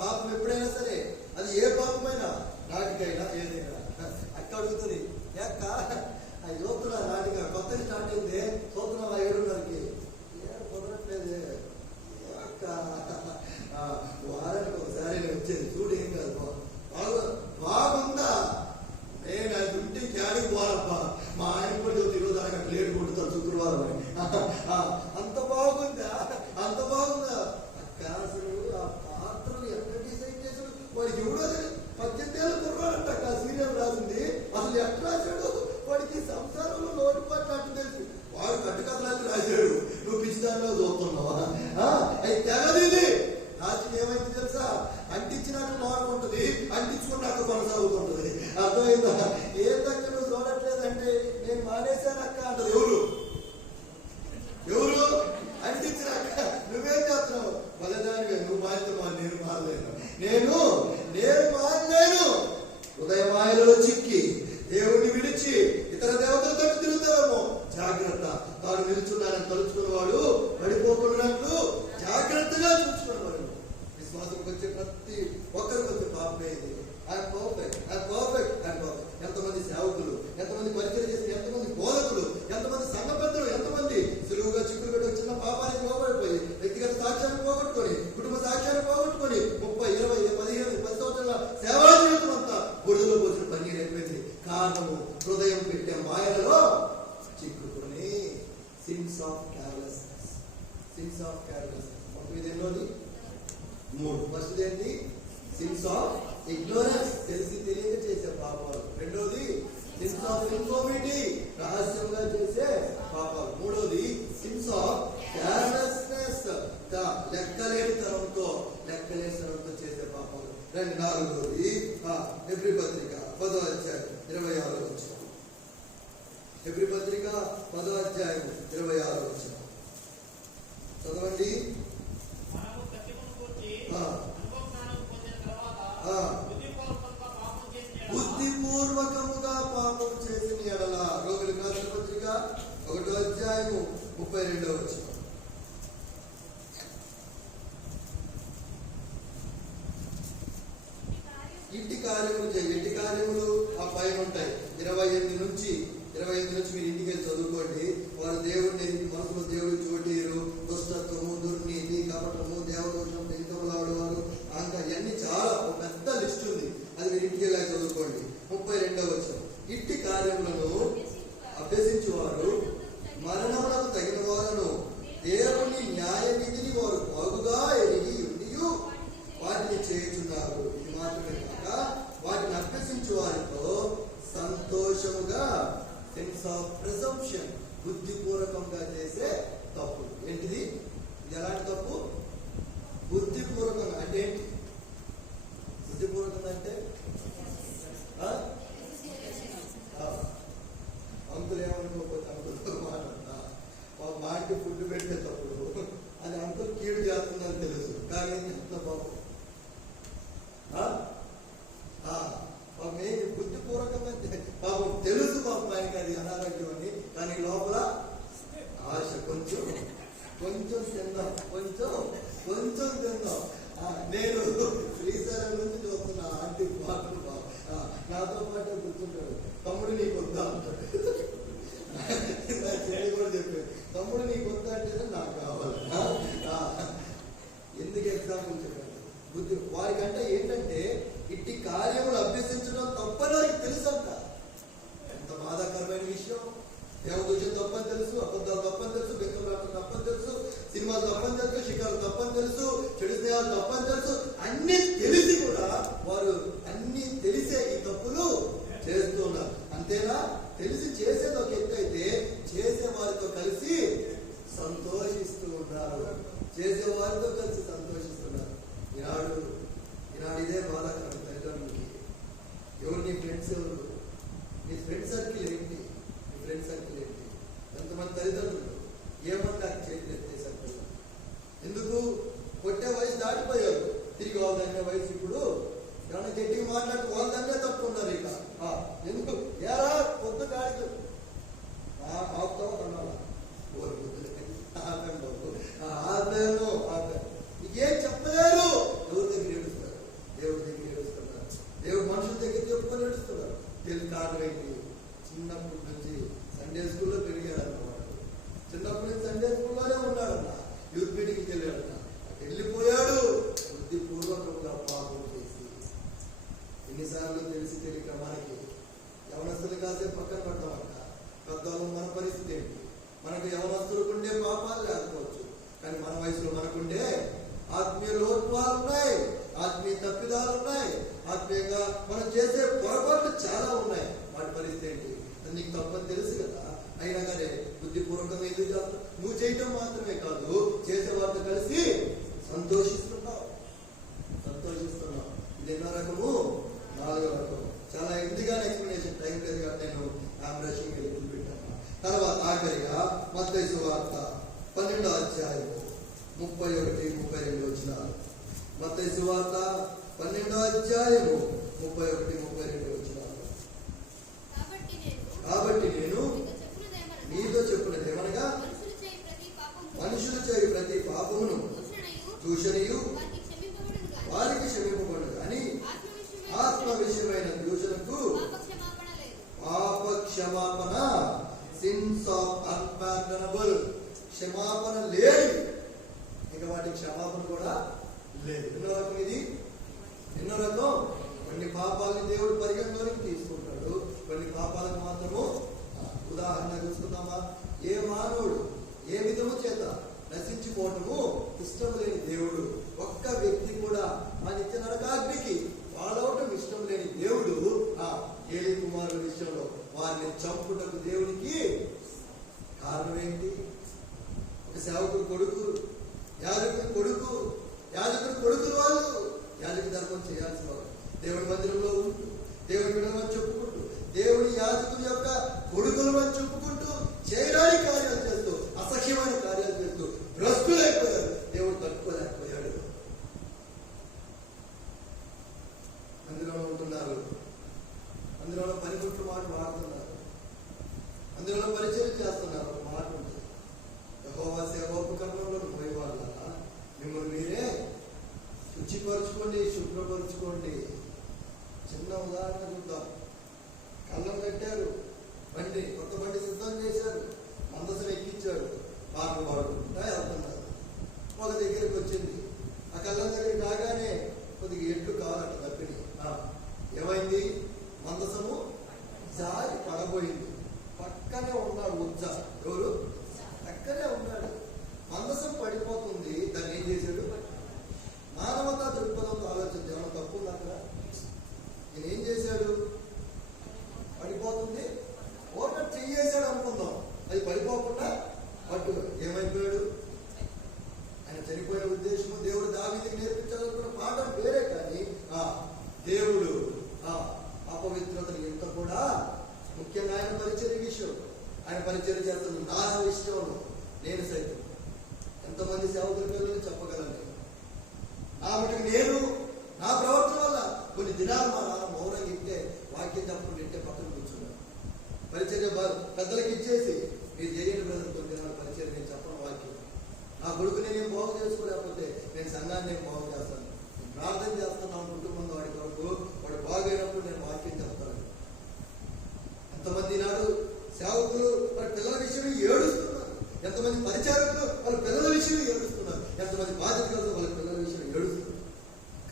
పాపం ఎప్పుడైనా సరే, అది ఏ పాపమైనా, నాటికైనా ఏదైనా. అక్క అడుగుతుంది, ఏక్క చూస్తున్నా నాటిక కొత్తగా స్టార్ట్ అయింది, చూస్తున్నావా 7:30కి? కుదరట్లేదే అక్క. వారానికి ఒకసారి వచ్చేది, చూడు ఏం కాదు. బాగుందా? నేను అది ఉంటే క్యాడికి పోవాలబ్బా. మా ఆయన కూడా ఈరోజు ఆయన లేట్ కొడుతాను శుక్రవారం అని. అంత బాగుందా? అంత బాగుందా అక్క? అసలు ఆ పాత్రలు ఎక్కడ డిసైడ్ చేశాడు? వాడికి ఎవడో 18 ఏళ్ళ కుర్రాడంట అక్క. సీరియల్ రాసింది. అసలు ఎక్కడ రాశాడు? వాడికి సంసారంలో లోటుపాట్లు అట్టు తెలుసు. వాడు కట్టుకథలాంటి రాశాడు. నువ్వు పిచ్చిదానిలో చూస్తున్నావా? అది తెగది. రాజుకి ఏమైంది తెలుసా? అంటించినట్టు మారుకుంటుంది, అంటించుకున్నాక కొనసాగుతుంటుంది. అర్థమైందా? ఏ దగ్గర నువ్వు చూడట్లేదంటే నేను మానేశాను అక్క అంటది. ఎవరు అంటించినాక నువ్వేం చేస్తున్నావు? బలదానివే, నువ్వు మారుతున్నావు. నేను మారలేను, నేను మారలేను. హృదయ మాయలో చిక్కి దేవుణ్ణి విడిచి ఇతర దేవతలతో తిరుగుతావేమో. జాగ్రత్త. తాను నిలుచున్నానని తలుచుకున్నవాడు పడిపోతున్నట్లు జాగ్రత్తగా చూసుకున్నవాడు. విశ్వాసంకి వచ్చే ప్రతి ఒక్కరికి వచ్చే పాపమే ఇది. ఎంతమంది సేవకులు, ఎంతమంది పరిచయం చేసి, ఎంతమంది బోధకులు, ఎంతమంది సంఘ పెద్దలు, ఎంతమంది సులువుగా చిక్కులు పెట్టి వచ్చిన పాపానికి లోబడిపోయి వ్యక్తిగత సాక్ష్యాన్ని పోగొట్టుకొని, కుటుంబ సాక్ష్యాన్ని పోగొట్టుకొని 30, 20, 15, 10 సంవత్సరాల సేవా జీవితం అంతా బురదలో పోసిన పని అయిపోయింది. కారణము హృదయం పెట్టే మాయలలో చిక్కుకొని. Since of carelessness. Since of carelessness. మొత్తం ఇది ఎన్నోది? 3. ఫస్ట్ ఏంటి? సిన్స్ ఆఫ్ ఇగ్నోరెన్స్, తెలిసి తెలియక చేసే పాపాలు. రెండోది సిన్స్ ఆఫ్ ఇన్ఫార్మిటీ, రహస్యంగా చేసే పాపాలు. మూడోది సిన్స్ ఆఫ్ కేర్లెస్నెస్, లెక్కలేనితనంతో చేసే పాపాలు. నాలుగోది హెబ్రీ పత్రిక 10వ అధ్యాయం 26వ వచనం. హెబ్రీ పత్రిక 10వ అధ్యాయం 26వ వచనం చదవండి. బుద్ధిపూర్వకముగా పాపం చేసిన ఎడల. రోగులకు రాసిన పత్రిక 1వ అధ్యాయము 32వ వచనం. ఇంటి కార్యములు చేయి. ఇంటి కార్యములు ఆ పైన ఉంటాయి. 28 నుంచి మీరు ఇంటికి వెళ్ళి చదువుకోండి. వారు దేవుడిని మనసులో దేవుడి చోటి ఆంటీ ఫుడ్ పెట్టేటప్పుడు అది అంకుల్ కీడు చేస్తుందని తెలుసు, కానీ ఏం చెప్తున్నా బాబు పాపం ఏం బుద్ధిపూర్వకంగా పాపం తెలుసు పాపం ఆయనకి అది అనారోగ్యం అని, కానీ లోపల ఆశ కొంచెం కొంచెం తిందాం, కొంచెం తిందాం. నేను శ్రీశైలం నుంచి చూస్తున్నా ఆంటీ పాటలు నాతో పాటే కూర్చుంటాడు. తమ్ముడు నీకు వద్దా అంటాడు. నా చెల్లి కూడా చెప్పాడు, తమ్ముడు నీకు వద్దా అంటే నాకు కావాలి. ఎందుకు ఎగ్జాంపుల్ చెప్పాడు? బుద్ధి వారికంటే ఏంటంటే ఇట్టి కార్యములు అభ్యసించడం తప్పని వారికి తెలుసు అంట. ఎంత బాధాకరమైన విషయం. దేవదూషణ తప్పని తెలుసు, అబద్ధాలు తప్పని తెలుసు, బెంగళూరు తప్పని తెలుసు, సినిమాలు తప్పని తెలుసు, షికారు తప్పని తెలుసు, చెడు స్నేహాలు తప్పని తెలుసు. అన్ని తెలిసి కూడా వారు అన్ని తెలిసే ఈ తప్పులు చేస్తున్నారు. అంతేనా? తెలిసి చేసేది ఒక ఎత్తు అయితే చేసే వారితో కలిసి సంతోషిస్తూ ఉన్నారు. చేసే వారితో కలిసి సంతోషిస్తున్నారు. ఈనాడు ఇదే బాధాకరం తల్లిదండ్రులకి. ఎవరు నీ ఫ్రెండ్స్? ఎవరు నీ ఫ్రెండ్ సర్కిల్ ఏంటి? నీ ఫ్రెండ్ సర్కిల్ ఏంటి? కొంతమంది తల్లిదండ్రులు ఏమన్నా చేతులు ఎత్తేసారు. ఎందుకు? కొట్టే వయసు దాటిపోయారు. తిరిగి వాళ్ళ వయసు ఇప్పుడు ఏమన్నా గట్టిగా మాట్లాడుతూ వాళ్ళనే తప్పుకున్నారు. ఇక ఎందుకు ఏరా పొద్దు కాడికి ఆపుతావు అన్నాను. ఆపాను ఏం చెప్పలేరు. ఎవరి దగ్గర ఏడుస్తారు? దేవుడి దగ్గర ఏడుస్తున్నారు. దేవుడు మనుషుల దగ్గర చెప్పుకొని ఏడుస్తున్నారు. తెలుగు కారణం ఏంటి? చిన్నప్పటి నుంచి సండే స్కూల్లో పెరిగాడు అన్నమాట. చిన్నప్పటి నుంచి సండే స్కూల్లోనే ఉన్నాడన్న. యూత్ మీటింగ్కి వెళ్ళాడన్న. వెళ్ళిపోయాడు. బుద్ధిపూర్వకంగా పాపం చేసి ఎన్నిసార్లు తెలిసి తెలియక మనకి యవనస్తులు కాసేపు పక్కన పడ్డామంట. పెద్దవాళ్ళు మన పరిస్థితి ఏంటి? మనకు యవనస్తులకు ఉండే పాపాలు లేకపోవచ్చు, కానీ మన వయసులో మనకుండే ఆత్మీయ లోపాలు ఉన్నాయి, ఆత్మీయ తప్పిదాలు ఉన్నాయి, ఆత్మీయంగా మనం చేసే పొరపాట్లు చాలా ఉన్నాయి. వాటి పరిస్థితి ఏంటి? అది నీకు తప్పని తెలుసు కదా. అయినా కానీ బుద్ధిపూర్వకంగా ఎందుకు చేస్తావు? నువ్వు చేయటం మాత్రమే కాదు, చేసేవారితో కలిసి సంతోషిస్తున్నావు. ఇది ఎన్నో రకము? 4వ రకము. చాలా ఎందుగానే ఎక్స్ప్లెనేషన్ టైం లేదు కాబట్టి నేను ఆమ్రషింగ్ వెళ్ళి పెట్టాను. తర్వాత ఆఖరిగా మత్తయి సువార్త 12వ అధ్యాయం 31-32 వచనాలు. మత్తయి సువార్త 12వ అధ్యాయము 31-32 వచనాలు. కాబట్టి నేను నీతో చెప్పినదేమనగా మనుషులు చేయు ప్రతి పాపమును దూషణయు వారికి క్షమింపబడదు కానీ ఆత్మ విషయమైన దూషణకు పాప క్షమాపణ, సిన్స్ ఆఫ్ అన్పార్డనబుల్, క్షమాపణ లేదు. ఇక వాటి క్షమాపణ కూడా లేదు. ఎన్నో రకం ఇది? ఎన్నో రకం. కొన్ని పాపాలని దేవుడు పరిగణలోకి తీసుకుంటాడు, కొన్ని పాపాలకు మాత్రము. ఉదాహరణ చూసుకుందామా? ఏ మానవుడు ఏ విధము చేత నశించిపోవటము ఇష్టం లేని దేవుడు, ఒక్క వ్యక్తి కూడా మా నిత్య నరకాగ్నికి పాలవటం ఇష్టం లేని దేవుడు ఏలీ కుమారుల విషయంలో వారిని చంపుటకు దేవునికి కారణం ఏంటి? ఒక సేవకుడు కొడుకు, యాజకుడు కొడుకులు వాళ్ళు యాజక ధర్మం చేయాల్సిన వాళ్ళు. దేవుడి మందిరంలో ఉంటూ, దేవుడి విడమని చెప్పుకుంటూ, దేవుడి యాజకుల యొక్క కొడుకులు అని చెప్పుకుంటూ, చేయడానికి కార్యాలు చేస్తూ, అసఖ్యమైన కార్యాలు చేస్తూ భ్రష్టులైపోయారు. దేవుడు తట్టుకోలేకపోయాడు. అందులో ఉంటున్నారు, అందులో పనిముట్లు మాట వాడుతున్నారు, అందులో పరిచయం చేస్తున్నారు. ఒక మాట ఉంటుంది, యెహోవా సేవోపకరణంలో పోయే వాళ్ళ మిమ్మల్ని మీరే శుచిపరచుకోండి, శుభ్రపరచుకోండి. చిన్న ఉదాహరణ చూద్దాం. కళ్ళం కట్టారు, బండి, కొత్త బండి సిద్ధం చేశారు, మందసం ఎక్కించాడు, పాటలు పాడుకుంటా వెళ్తున్నారు. ఒక దగ్గరికి వచ్చింది. ఆ కళ్ళం దగ్గరికి రాగానే కొద్దిగా ఎట్లు కావాలట తప్పిని. ఏమైంది? మందసము జారి పడబోయింది. పక్కనే ఉన్నాడు ఉజ్జ. ఎవరు? పక్కనే ఉన్నాడు. మందసం పడిపోతుంది. దాన్ని ఏం చేశాడు? మానవతా దృక్పథంతో ఆలోచించి ఏమైనా తప్పు ఉంది అక్కడ? నేను ఏం చేశాడు? పడిపోతుంది, ఓటర్ చెయ్యేశాడు అనుకుందాం. అది పడిపోకుండా పట్టు ఏమైపోయాడు? ఆయన చనిపోయిన ఉద్దేశము దేవుడు దావీదుకి నేర్పించాలనుకున్న పాఠం వేరే, కానీ దేవుడు అపవిత్రతను ఎంత కూడా ముఖ్యంగా ఆయన పరిచర్య విషయం, ఆయన పరిచర్య చేస్తున్న నా విషయంలో నేను నేను సంఘాన్ని నేను బాగు చేస్తాను, నేను ప్రార్థన చేస్తున్నాను కుటుంబంలో వాడి కొరకు, వాడు బాగైనప్పుడు నేను వాక్యం చెప్తాను. ఎంతమంది నాడు సేవకులు వాళ్ళ పిల్లల విషయం ఏడుస్తున్నారు, ఎంతమంది పరిచారకులు వాళ్ళ పిల్లల విషయం ఏడుస్తున్నారు, ఎంతమంది బాధ్యతలు వాళ్ళ పిల్లల విషయం ఏడుస్తున్నారు.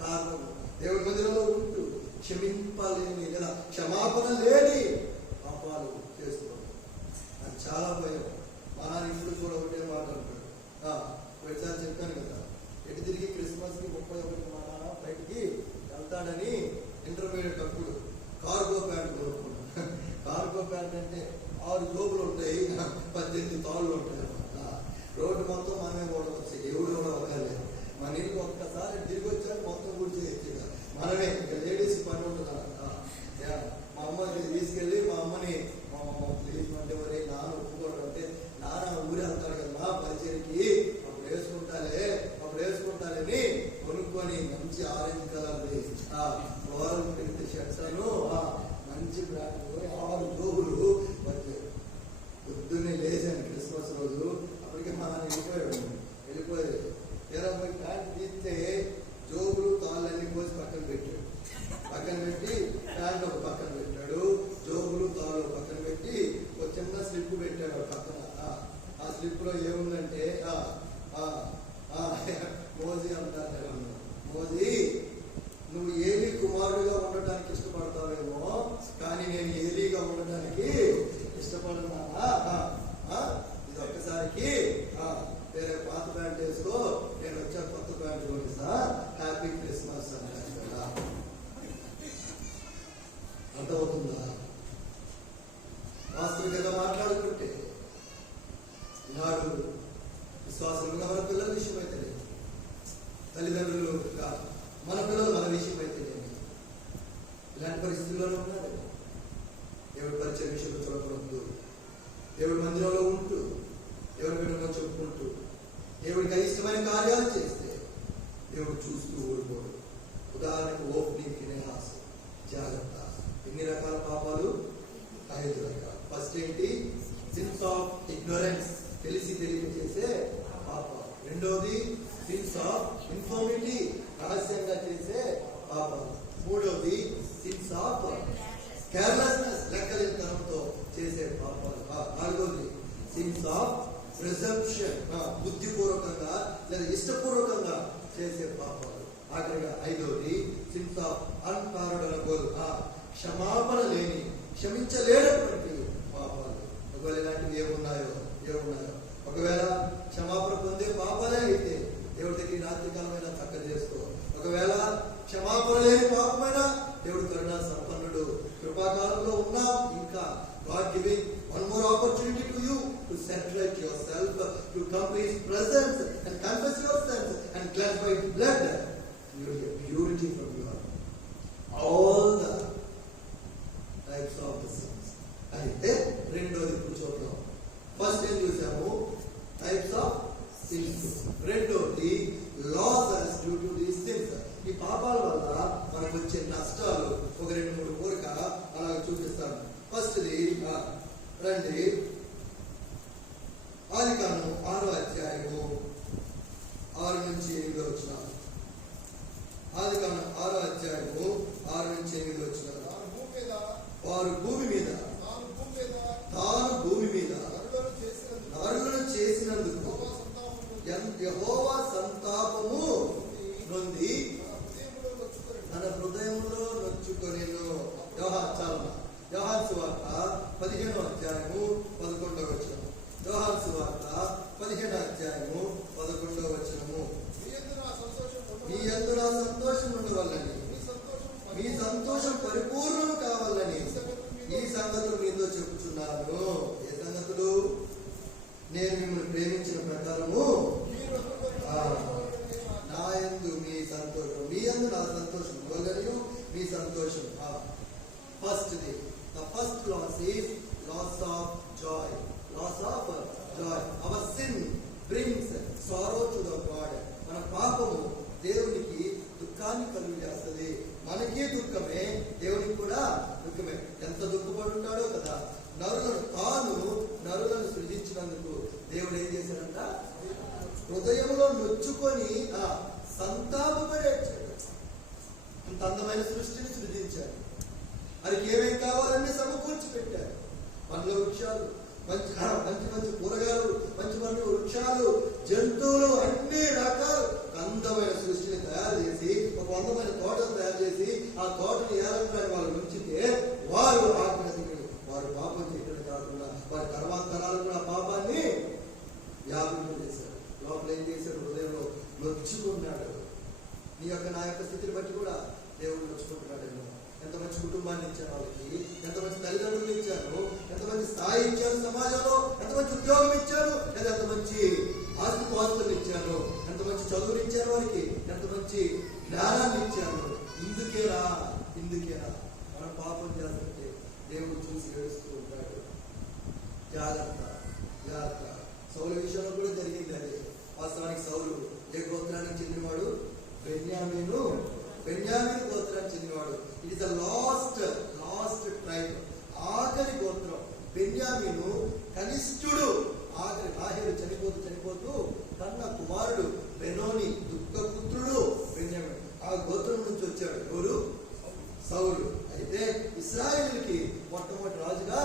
కారణం దేవుడి మందిరంలో ఉంటూ క్షమింపలేని లేదా క్షమాపణ లేని పాపాలు చేస్తున్నాడు. నాకు చాలా భయం. మా నాన్న ఇప్పుడు కూడా ఒకటే మాట అంటాడు, ఒకసారి చెప్పాను కదా, ఎటు తిరిగి క్రిస్మస్కి 31 మా నాన్న బయటికి వెళ్తాడని ఇంటర్మీడియట్ అప్పుడు కార్గో ప్యాంట్ కొనుక్కున్నాను. కార్గో ప్యాంట్ అంటే 6 జోబులు ఉంటాయి, 18 తాళ్ళు ఉంటాయి అన్నమాట. రోడ్డు మొత్తం మనమే కూడా వచ్చాయి, ఎవరు కూడా అవ్వలేదు. మన ఇంటికి ఒక్కసారి తిరిగి వచ్చాక మొత్తం గుర్తు చేయొచ్చు, మనమే ఇంకా లేడీస్ పని ఉంటుంది అన్నమాట. మా అమ్మకి తీసుకెళ్ళి మా అమ్మని ప్లీజ్ అంటే మరి నాన్న ఒప్పుకోవడం అంటే, నాన్న ఊరే వెళ్తాడు కదా మా పరిచయకి, అప్పుడు వేసుకుంటానని కొనుక్కొని మంచి ఆరెంజ్ కలర్ది ఫ్లోరల్ ప్రింట్ షర్ట్స్ మంచి బ్రాండ్ 6 జోబులు వచ్చాయి. పొద్దున్నే లేచాను క్రిస్మస్ రోజు, అప్పటికే మా నాన్న వెళ్ళిపోయాడు. 20 ప్యాంట్ తీస్తే జోబులు తాళ్ళన్నీ కోసి పక్కన పెట్టి ప్యాంట్ ఒక పక్కన పెట్టాడు, జోబులు తాళ్ళు పక్కన పెట్టి ఒక చిన్న స్లిప్ పెట్టాడు పక్కన. ఆ స్లిప్ లో ఏముందంటే మోజీ అంటారు, మోజీ నువ్వు ఏలీ కుమారుడిగా ఉండటానికి ఇష్టపడతావేమో, కానీ నేను ఏలీగా ఉండడానికి ఇష్టపడుతున్నా. ఇది ఒక్కసారికి వేరే పాత ప్యాంట్ వేసుకో, నేను వచ్చా కొత్త ప్యాంట్ కొనిస్తా, హ్యాపీ క్రిస్మస్ అంటారు కదా. అర్థమవుతుందా? వాస్తవికంగా మాట్లాడుకుంటే ఈనాడు విశ్వాసంగా మన పిల్లల విషయం అయితే లేదు, తల్లిదండ్రులుగా మన పిల్లలు మన విషయం అయితే లేదు. ఇలాంటి పరిస్థితుల్లోనే ఉన్నారు. దేవుడి పరిచయ విషయంలో చూడకూడదు, దేవుడి మందిరంలో ఉంటూ దేవుడి బిడ్డలో చెప్పుకుంటూ దేవుడికి అయిష్టమైన కార్యాలు చేస్తే దేవుడు చూస్తూ ఓడిపోడు. ఉదాహరణకు ఓపెనింగ్ ఫినెహాస్, జాగ్రత్త. ఎన్ని రకాల పాపాలు? 5 రకాలు. ఫస్ట్ ఏంటి? సిన్స్ ఆఫ్ ఇగ్నోరెన్స్, తెలిసి తెలియక చేసే పాపాలు. రెండోది సిన్స్ ఆఫ్ ఇన్ఫార్మిటీ, రహస్యంగా చేసే పాపాలు. మూడోది సిన్స్ ఆఫ్ కేర్లెస్నెస్, లెక్కలేనితనంతో చేసే పాపాలు. నాలుగోది సిన్స్ ఆఫ్ ప్రిజంప్షన్, బుద్ధిపూర్వకంగా లేదా ఇష్టపూర్వకంగా చేసే పాపాలు. ఆఖరిగా 5వది సిన్స్ ఆఫ్ అన్పారడబుల్, క్షమాపణ లేని, క్షమించలేనటువంటి పాపాలు. ఒకవేళ ఇలాంటివి ఏమున్నాయో ఒకవేళ క్షమాపణ పొందే పాపాలే అయితే దేవుడి దగ్గర రాత్రికాలమైనా చక్కగా చేసుకో. ఒకవేళ క్షమాపణ లేని పాపమైనా దేవుడు కరుణా సంపన్నుడు, కృపాకాలంలో ఉన్నాం. ఇంకా God giving one more opportunity to you to saturate yourself, to come to His presence and confess your sins and cleanse by His blood. You will get purity from your all the types of the sins. అయితే రెండోది ఇప్పుడు చూద్దాం. First ఏం చూసాము? Types of sins. రెండోది losses due to these sins. ఈ పాపాల వల్ల మనకు వచ్చే నష్టాలు ఒక 2-3 కోరిక అలాగే చూపిస్తాను. ఫస్ట్ది రండి, ఆదికాండం 6వ అధ్యాయము 6 నుంచి 8 వచనాలు. ఆదికాండం 6వ అధ్యాయము 6 నుంచి 8 వచనాలు. వారు భూమి మీద తాను భూమి మీద నరులను చేసినందుకు యెహోవా సంతాపము నొంది తన హృదయంలో నొచ్చుకొనెను. యోహాను సువార్త 15వ అధ్యాయము 11వ వచనము. యోహాను సువార్త 15వ అధ్యాయము 11వ వచనము. మీ యందు నా సంతోషం ఉండవల్లని, మీ సంతోషం పరిపూర్ణం కావాలని ఈ సంగతులు మీతో చెప్పుచున్నాను. ఏ సంగతులు? నేను మిమ్మల్ని ప్రేమించిన ప్రకారము నా యందు మీ సంతోషం, మీ యందు నా సంతోషం ఉండవలని మీ సంతోషం. ఫస్ట్ది, the first loss is loss of joy. Loss of joy. Our sin brings sorrow to the God. మన పాపము దేవునికి దుఃఖాన్ని కలుగు చేస్తుంది. మనకి దుఃఖమే, దేవునికి కూడా దుఃఖమే. ఎంత దుఃఖపడుంటాడో కదా. నరులను సృజించినందుకు దేవుడు ఏం చేశాడంట? హృదయంలో నొచ్చుకొని సంతాపపడేచ్చాడు. అంత అందమైన సృష్టిని సృజించాడు. వారికి ఏమేమి కావాలన్నీ సమకూర్చి పెట్టారు. పండ్ల వృక్షాలు, మంచి మంచి కూరగాయలు, మంచి వృక్షాలు, జంతువులు, అన్ని రకాలు అందమైన సృష్టిని తయారు చేసి ఒక అందమైన తోటను తయారు చేసి ఆ తోటను ఏలంటారు వాళ్ళు ఉంచితే వారు వారు పాపం చేయడం కాకుండా వారి తర్వాతరాలు కూడా పాపాన్ని వ్యాపింప చేశారు. లోపల ఏం చేశాడు? హృదయంలో నొచ్చుకున్నాడు. నీ యొక్క నా యొక్క స్థితిని బట్టి కూడా దేవుడు నొచ్చుకుంటున్నాడేమో. ఎంత మంచి కుటుంబాన్ని ఇచ్చాను వాళ్ళకి, ఎంత మంచి తల్లిదండ్రులు ఇచ్చాను, ఎంత మంచి స్థాయి ఇచ్చాను సమాజంలో, ఎంత మంచి ఉద్యోగం ఇచ్చాను, లేదా ఎంత మంచి ఆస్తిపాస్తులు ఇచ్చాను, ఎంత మంచి చదువులు ఇచ్చాను వారికి, ఎంత మంచి జ్ఞానాన్ని ఇచ్చాను. ఇందుకేరా మనం పాపం చేస్తుంటే దేవుడు చూసి ఏడుస్తూ ఉంటాడు. జాగ్రత్త. సౌలు విషయంలో కూడా జరిగింది అది. వాస్తవానికి సౌలు ఏ గోత్రానికి చెందినవాడు? బెన్యామీను గోత్రానికి చెందినవాడు. It is the last tribe, ఆఖరి గోత్రం. బెన్యామీను కనిష్ఠుడు. ఆఖరి రాహేలు చనిపోతూ కన్న కుమారుడు బెనోని దుఃఖపుత్రుడు బెన్యామీను. ఆ గోత్రం నుంచి వచ్చాడు ఎవరు? సౌలు. అయితే ఇశ్రాయేలుకి మొట్టమొదటి రాజుగా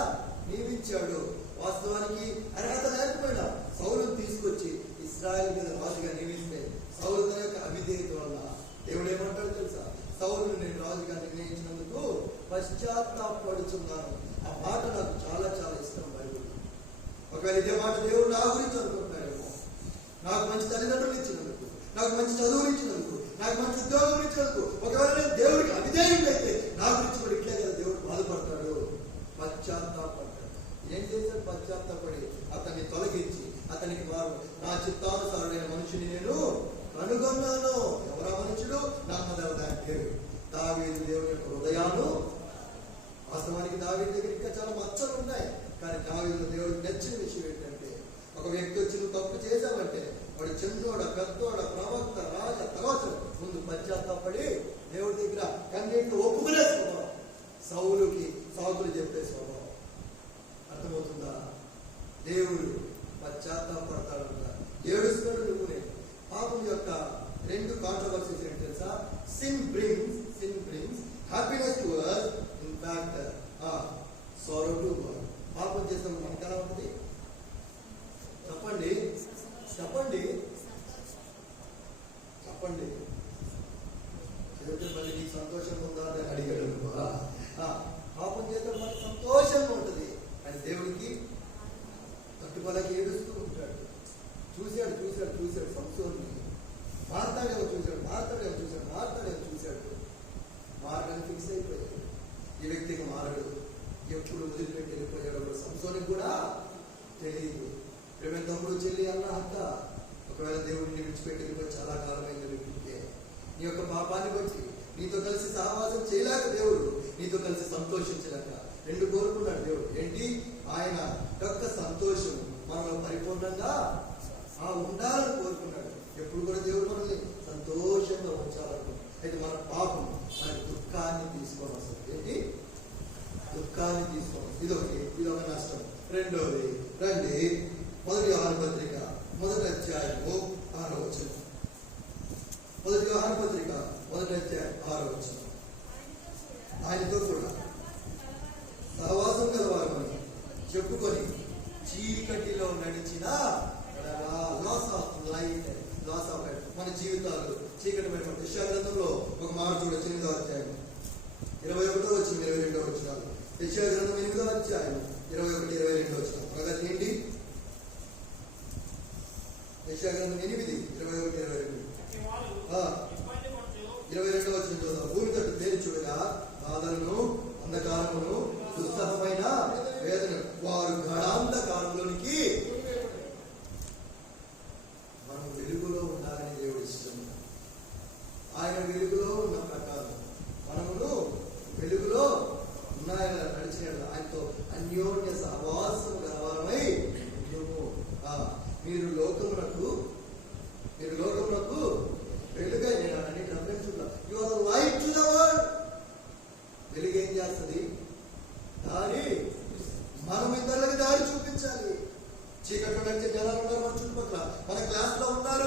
నియమించాడు. వాస్తవానికి అర్హత లేకపోయినా సౌలును తీసుకొచ్చి ఇశ్రాయేలు మీద రాజుగా నియమిస్తే సౌలు తన యొక్క అవిధేయత వల్ల దేవుడు ఏమంటాడు తెలుసా? సౌలును నేను రాజుగా నిర్ణయించినందుకు పశ్చాత్తాపడుచున్నాను. ఆ మాట నాకు చాలా చాలా ఇష్టం. బైబిల్ ఒకవేళ ఇదే మాట దేవుడు నా గురించి అనుకుంటున్నాడేమో. నాకు మంచి తల్లిదండ్రులు ఇచ్చినందుకు, నాకు మంచి చదువులు ఇచ్చినందుకు, నాకు మంచి ఉద్యోగం ఇచ్చినందుకు ఒకవేళ నేను దేవుడికి అవిధేయుడు అయితే నా గురించి కూడా ఇట్లే కదా దేవుడు బాధపడతాడు. పశ్చాత్తాపడతాడు. ఏం చేశాడు? పశ్చాత్తాపడి అతన్ని తొలగించి అతనికి వారు నా చిత్తానుసారుడైన మనుషుని నేను కనుగొన్నాను. ఎవరా మనుషుడు? దావీదు దేవుని యొక్క హృదయాలు. వాస్తవానికి దావీదు దగ్గర ఇంకా చాలా మచ్చలు ఉన్నాయి. కానీ దావీదు దేవుడికి నచ్చిన విషయం ఏంటంటే, ఒక వ్యక్తి వచ్చి నువ్వు తప్పు చేశావంటే వాడు చిన్నోడ, పెద్దోడ, ప్రవక్త, రాజ, తర్వాత ముందు పశ్చాత్తాపడి దేవుడి దగ్గర కన్నీటిని ఒప్పుకునే స్వభావం. సౌలుకి సాకులు చెప్పే స్వభావం. అర్థమవుతుందా? దేవుడు పశ్చాత్తాపడతాడంట. ఏడుస్తాడు. నువ్వు నేను పాపం యొక్క రెండు కాంట్రవర్సీస్ ఏంటి తెలుసా? Sin brings happiness to us, in fact sorrow to God. పాపం చేస్తాం మనకు ఎలా ఉంటుంది? చెప్పండి. చెబితే మళ్ళీ నీకు సంతోషంగా ఉందా అని అడిగాడు. పాపం చేస్తాం మనకు సంతోషంగా ఉంటుంది, కానీ దేవుడికి తట్టుకోలేక ఏడుస్తూ ఉంటాడు. చూశాడు సంసోన్ని. మారతాడేమో చూశాడు. మారడానికి ఫిక్స్ అయిపోయాడు. ఈ వ్యక్తికి మారడు. ఎప్పుడు వదిలిపెట్టి వెళ్ళిపోయాడు సంసోనికి కూడా తెలియదు. ప్రేమ తమ్ముడు, చెల్లి, అన్న, అక్క, ఒకవేళ దేవుడిని విడిచిపెట్టి వెళ్ళిపోయి చాలా కాలమైంది వింటుంటే నీ యొక్క పాపాన్ని బట్టి నీతో కలిసి సహవాసం చేయలేక దేవుడు నీతో కలిసి సంతోషించలేక రెండు కోరుకున్నాడు దేవుడు. ఏంటి? ఆయన యొక్క సంతోషం మనలో పరిపూర్ణంగా ఉండాలని కోరుకున్నాడు. ఎప్పుడు కూడా దేవుడు మనల్ని సంతోషంగా ఉంచాలనుకుంటున్నాడు. అయితే మన పాపం మన దుఃఖాన్ని తీసుకోవాలి. అసలు ఏంటి? దుఃఖాన్ని తీసుకోవాలి. ఇదొక నష్టం. రెండోది రండి, 1 యోహాను పత్రిక 1వ అధ్యాయము 6వ వచనం. 1 యోహాను పత్రిక 1వ అధ్యాయం 6వ వచనం. ఆయనతో కూడా సహవాసం గలవారమని చెప్పుకొని చీకటిలో నడిచిన మన జీవితాలు చీకటిమైన యెషయా గ్రంథంలో ఒక మాట చూడొచ్చు. 8వ అధ్యాయం 21వ వచనం 22వ వచనాలు. యెషయా గ్రంథం 8వ అధ్యాయం 21, 22 వచనం. ప్రగతి ఏంటి? యెషయా గ్రంథం 8, 21, 22. 22వ వచనం చూద్దాం. భూమి తట్టు తేరి చూడగా బాధలను, అంధకారమును, దుస్సహమైన వేదన వారు గడాంధకారంలోనికి. మనం వెలుగులో ఉండాలని దేవుడు ఇష్టం. ఆయన వెలుగులో ఉన్న ప్రకారం మనమును వెలుగులో ఉన్నాయని నడిచినాడు. ఆయనతో అన్యోన్య సహవాసం గలవారమై మీరు లోకమునకు వెలుగై. నేను అన్ని గమనించున్నా. You are the light to the world. వెలుగు ఏం చేస్తుంది? దారి. మనం ఇతరులకి దారి చూపించాలి. చీకట్లో నడిచే జనాలు ఉన్నారు మన చుట్టుపక్కల, మన క్లాస్ లో ఉన్నారు.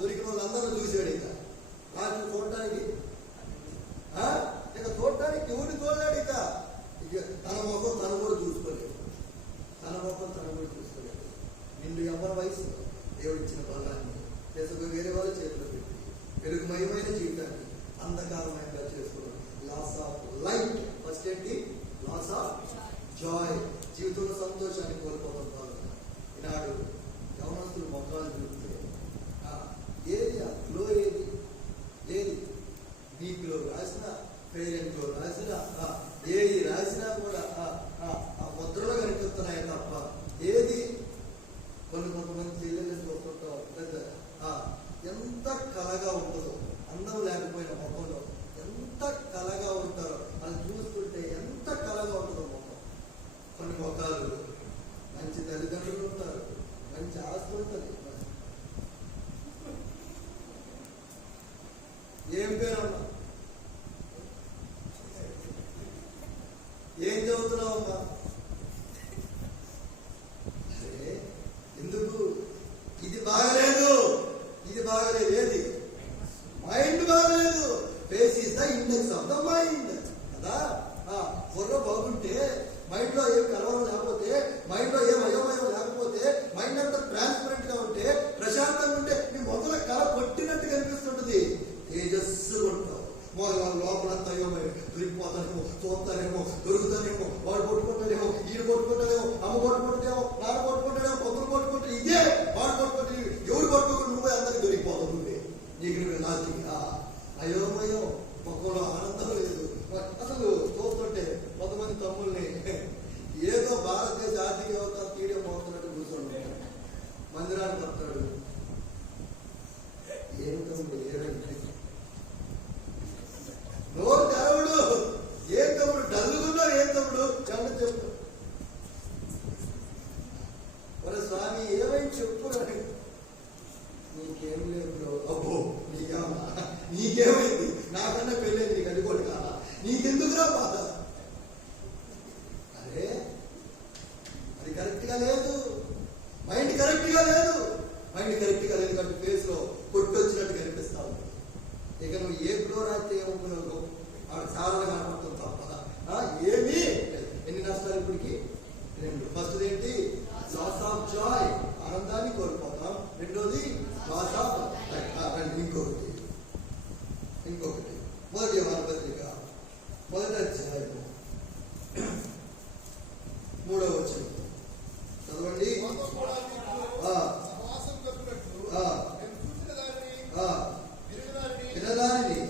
దొరికిన వాళ్ళందరూ చూసాడు. ఇక లాస్ట్ చూడటానికి ఇక చూడటానికి ఎవరిని చూడలేడు. ఇక తన ముఖం తను కూడా చూసుకోలేదు. నిండు యవ్వన వయసు దేవుడిచ్చిన బలాన్ని వేరే వాళ్ళ చేతిలో పెట్టి వెలుగుమయమైన జీవితాన్ని అంధకారమయంగా చేసుకోవడం. Loss of life. ఫస్ట్ ఏంటి? Loss of joy. జీవితంలో సంతోషాన్ని కోల్పోవడం ద్వారా ఈనాడు యవనస్తులు మొక్కలు చూస్తే ఏది ఆ గ్లో ఏది లేదు. వీక్లో రాసిన, పేరెంట్లో రాసిన, ఏది రాసినా కూడా ఆ ముద్రలు కనిపిస్తున్నాయి తప్ప ఏది. కొంతమంది చెల్లెల్ని చూస్తుంటాం, ఎంత కళగా ఉంటుందో, అందం లేకపోయిన ముఖంలో ఎంత కళగా ఉంటారో అది చూస్తుంటే ఎంత కళగా ఉంటుందో ముఖం. కొన్ని ముఖాలు మంచి తల్లిదండ్రులు ఉంటారు, మంచి ఆస్తి ఉంటుంది. ఏం పేరమ్మా? ఏం చదువుతున్నావమ్మా? సరే, ఎందుకు? ఇది బాగలేదు, ఇది బాగలేదు. ఏది? మైండ్ బాగలేదు. Face is the index of the mind కదా. బుర్ర బాగుంటే, మైండ్ లో ఏం కలవరం లేకపోతే, మైండ్ లో ఏం అయోమయం లేకపోతే, మైండ్ అంతా ట్రాన్స్పరెంట్ గా ఉంటే, ప్రశాంతంగా ఉంటే నీ మొదల కళ కొట్టినట్టు కనిపిస్తుంటది. తేజస్సు ఉంటావు. లోపలంతా అయోమయం. దొరికిపోతానేమో, చూస్తానేమో, దొరుకుతానేమో, వాడు కొట్టుకుంటానేమో, ఈడు కొట్టుకుంటానేమో, అమ్మ కొట్టుకుంటానేమో, నాన్న కొట్టుకుంటానేమో, పొద్దులు కొట్టుకుంటే ఇదే వాడు కొట్టుకుంటే ఎవడు కొట్టుకుంటే నువ్వే అందరికి దొరికిపోతావు. నువ్వే నీకు నాస్తికి అయోమయం. ముఖంలో ఆనందం లేదు. అసలు చూస్తుంటే కొంతమంది తమ్ముల్ని ఏదో భారతదేశ ఆర్థిక వ్యవస్థ తీయడం మోస్తున్నట్టు కూర్చోండి. మందిరానికి వస్తాడు. ఏం తమ్ముడు? ఏదంటే నోరు తెరవుడు. ఏం తమ్ముడు? డల్లుగున్నావు. ఏం తమ్ముడు? చెండ చెప్పు. మరి స్వామి ఏమైంది చెప్పు. నీకేం లేదు బ్రో. అబ్బో నీకేమైంది? నాకన్నా పెళ్ళేది, నీకు అది కూడా కాదా? నీకెందుకురా బాధ? అరే అది కరెక్ట్ గా లేదు. మైండ్ కరెక్ట్ గా లేదు. మైండ్ కరెక్ట్ గా లేదు కాబట్టి ఫేస్ లో కొట్టు వచ్చినట్టు కనిపిస్తా ఉంది. ఇక నువ్వు ఏ ఫ్లో రాస్తే ఏం ఉపయోగం? సాధారణ కనపడుతుంది తప్ప ఏమీ. ఎన్ని నష్టాలు ఇప్పటికి? 2. ఫస్ట్ ఏంటి? Loss of joy. ఆనందాన్ని కోల్పోతాం. రెండోది లాస్ ఆఫ్ ఇంకొకటి మొదటి పత్రిక 1వ అధ్యాయము 3వ వచనం చదవండి. వినదానిని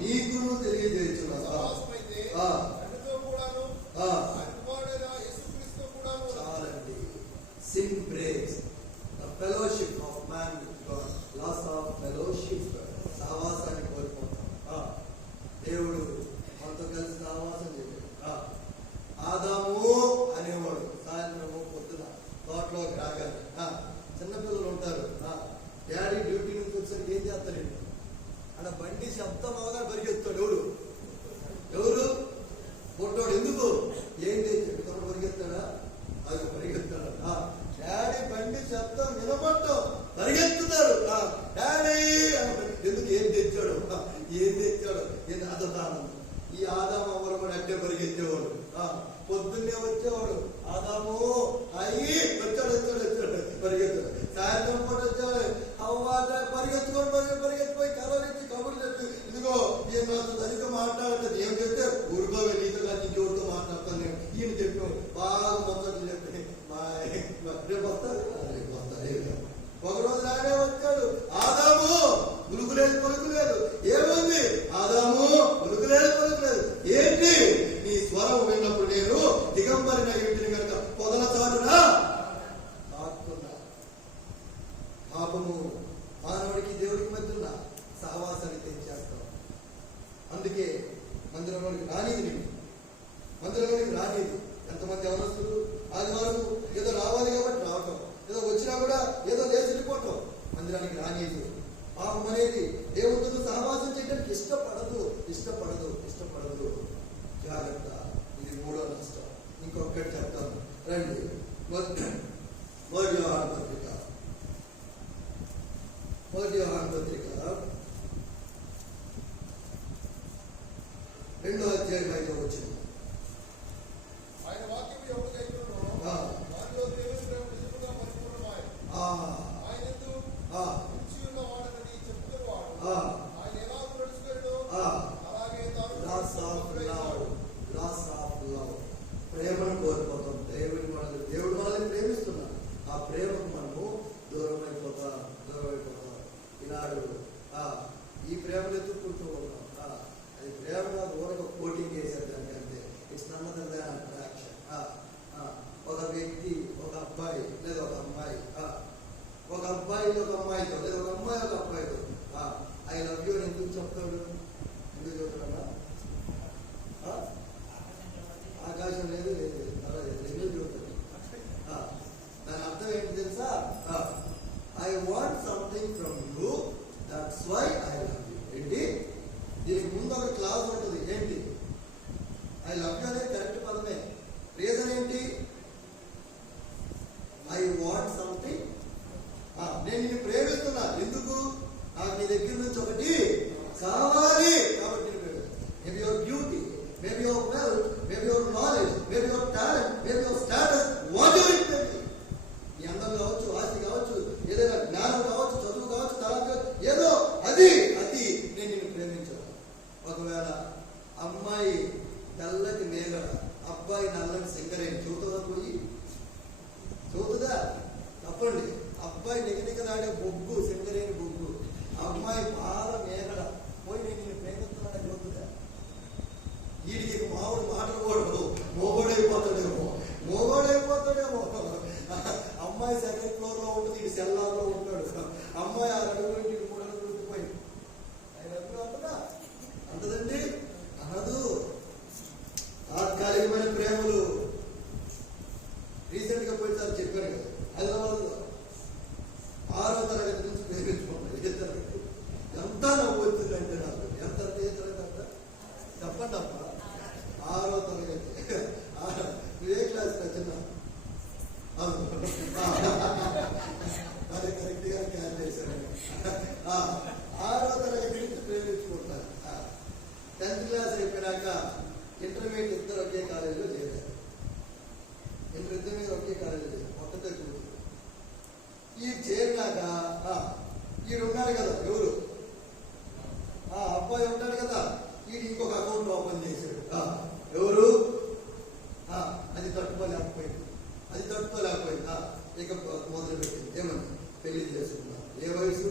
మీకును తెలియజేయుచున్నాను. చాలండి. Sin breaks the fellowship of man with God. Loss of fellowship. సహవాసాన్ని కోల్పోతాం. దేవుడు మనతో కలిసి సహవాసం చేయాలి. ఆదాము అనేవాడు సాయంత్రము పొద్దున తోటలోకి రాగానే చిన్నపిల్లలు ఉంటారు. డాడీ డ్యూటీ నుంచి వచ్చేసరికి ఏం చేస్తాడు? అక్కడ బండి శబ్దం అవగానే పరిగెత్తాడు. ఎవరు? పొట్టోడు. ఎందుకు? ఏం చేస్తాడు? తోట పరిగెత్తాడా? అది పరిగెత్తాడు. డాడీ బండి శబ్దం వినపడటం పరిగెత్తుతారు. డాడీ ఎందుకు? ఏం తెచ్చాడు? అదొక ఆనందం. ఈ ఆదాము అవ్వరు కూడా అంటే పరిగెత్తేవాడు. పొద్దున్నే వచ్చేవాడు. ఆదాము అయ్యి వచ్చాడు పరిగెత్తాడు. సాయంత్రం పూట వచ్చేవాడు. పరిగెత్తుకొని కలవరించి కబుర్లు చెప్పి, ఇదిగో ఈయన నాతో సరిగ్గా మాట్లాడుతుంది. ఏం చెప్తే ఊరుకోవే, నీతో కానీ ఇంకెవరితో మాట్లాడతాను నేను. ఈయన చెప్పాడు బాగా మొత్తం చెప్పి రేపు వస్తారు. ఒకరోజు నాడే వచ్చాడు. ఆదాము ఉలుకులేదు పలుకులేదు. ఏముంది? ఆదాము ఉలుకులేదు పలుకులేదు. ఏంటి? నీ స్వరం విన్నప్పుడు నేను దిగంబరిన ఇంటిని కనుక పొదల చాటునా ఆడుతున్నా. పాపము మానవుడికి దేవుడికి మధ్య ఉన్న సహవాసాన్ని తెచ్చేస్తాం. అందుకే మందిరంలోనికి రానిది. నేను మందిరంలోనికి రానిది. ఎంతమంది యవనస్తులు ఆదివారం ఏదో రావాలి కాబట్టి రావటం, ఏదో వచ్చినా కూడా ఏదో లేచి వెళ్ళిపోవటం. మందిరానికి రానిది. పాపం అనేది దేవుడితో సహవాసం చేయడానికి ఇష్టపడదు. జాగ్రత్త. ఇది 3వ నష్టం. ఇంకొకటి చెప్తాను రండి. మొదటి పత్రిక మొదటి యోహాను పత్రిక 2వ అధ్యాయం 5వ వచనం. ఆయన వాక్యం ఎవరు కైకొనునో వారిలో దేవుని ప్రేమ నిజముగా పరిపూర్ణమాయెను. ఆయనందు నిలిచి ఉన్న వాడనని చెప్పుకొనువాడు ఆయన ఎలాగ నడుచుకొనునో అలాగే తాను లాస్ ఆఫ్ లవ్ ప్రేమను కోల్పోతాం. దేవుడు మనల్ని ప్రేమిస్తున్నాడు. ఆ ప్రేమకు మనము దూరం అయిపోతాం. ఈనాడు ఈ ప్రేమను ఎత్తుక్కుంటూ ఉన్నాం. అది ప్రేమ కాదు, ఊరక కోటింగ్ చేసేదానికి అంతే. It's none other than attraction. ఒక వ్యక్తి, ఒక అబ్బాయి లేదా ఒక అమ్మాయి, ఒక అబ్బాయి ఒక అమ్మాయితో లేదా ఒక అమ్మాయి ఒక అబ్బాయితో ఐ లవ్ యూ అని ఎందుకు చెప్తాడు? ఎందుకు చెప్తాడా? ఆకాశం లేదు లేదు ఎందుకు చెప్తాడు? దాని అర్థం ఏంటి తెలుసా? I want something from you, that's why I love you. ఏంటి? దీనికి ముందు ఒక క్లాస్ ఉంటుంది. ఏంటి? ఐ లవ్ యూ అనేది కరెక్ట్ పదమే. రీజన్ ఏంటి? I want something. నేను నిన్ను ప్రేమిస్తున్నా. ఎందుకు? నాకు నీ దగ్గర నుంచి ఒకటి కావాలి కాబట్టి నేను ప్రేమిస్తాను. Maybe your beauty, maybe your wealth, maybe your knowledge, maybe your talent, maybe your status, whatever it may be. నీ అందం కావచ్చు, ఆస్తి కావచ్చు, ఏదైనా జ్ఞానం కావచ్చు, చదువు కావచ్చు, తలం కావచ్చు, ఏదో అది నేను నిన్ను ప్రేమించాను. ఒకవేళ అమ్మాయి తెల్లటి మేఘ, అబ్బాయి నల్లని సింగరేణి చూతుందా? పోయి చూతుందా? తప్పండి. అబ్బాయి నిగనిగలాడే బొగ్గు, సింగరేణి బొగ్గు, అమ్మాయి బాగా మేఘడ పోయి నేను నిన్ను ప్రేమిస్తున్నాడని చూస్తుందా? వీడికి మామూలు మాటలు కూడా మోగోడైపోతాడేమో. అమ్మాయి సెకండ్ ఫ్లోర్ లో ఉంటుంది, వీడి సెల్లార్లో ఉంటాడు. అమ్మాయి 6 అడుగులు 3 అడుగులు ఉండిపోయింది. ఆయన ఎప్పుడు అంటదా? అంటదండి? అనదు. తాత్కాలికమైన ప్రేమలు. రీసెంట్ గా పోయిసారి చెప్పాను కదా, హైదరాబాద్ లో 6వ తరగతి నుంచి ప్రేమించుకున్నాను. ఎంత నవ్వు వచ్చిందంటే నాకు. ఎంత తరగతి చెప్పండి అప్ప. 6వ తరగతి. నువ్వు ఏ క్లాస్ వచ్చినా అది కరెక్ట్ గా క్యాచ్ చేశాను. 6వ తరగతి నుంచి ప్రేమించుకుంటాను. 10th క్లాస్ అయిపోయినాక ఇంటర్మీడియట్ ఇద్దరు ఒకే కాలేజీలో చేరారు. ఇద్దరు మీద ఒకే కాలేజీలో చేరారు. మొత్తం చూడు. ఈ చేరినాక ఈడున్నాడు కదా, ఎవరు అబ్బాయి ఉంటాడు కదా, ఈడు ఇంకొక అకౌంట్ ఓపెన్ చేశాడు. ఎవరు? అది తట్టుకోలేకపోయింది. ఇక మొదలు పెట్టింది. ఏమని? పెళ్లి చేసుకున్నాను. ఏ వయసు?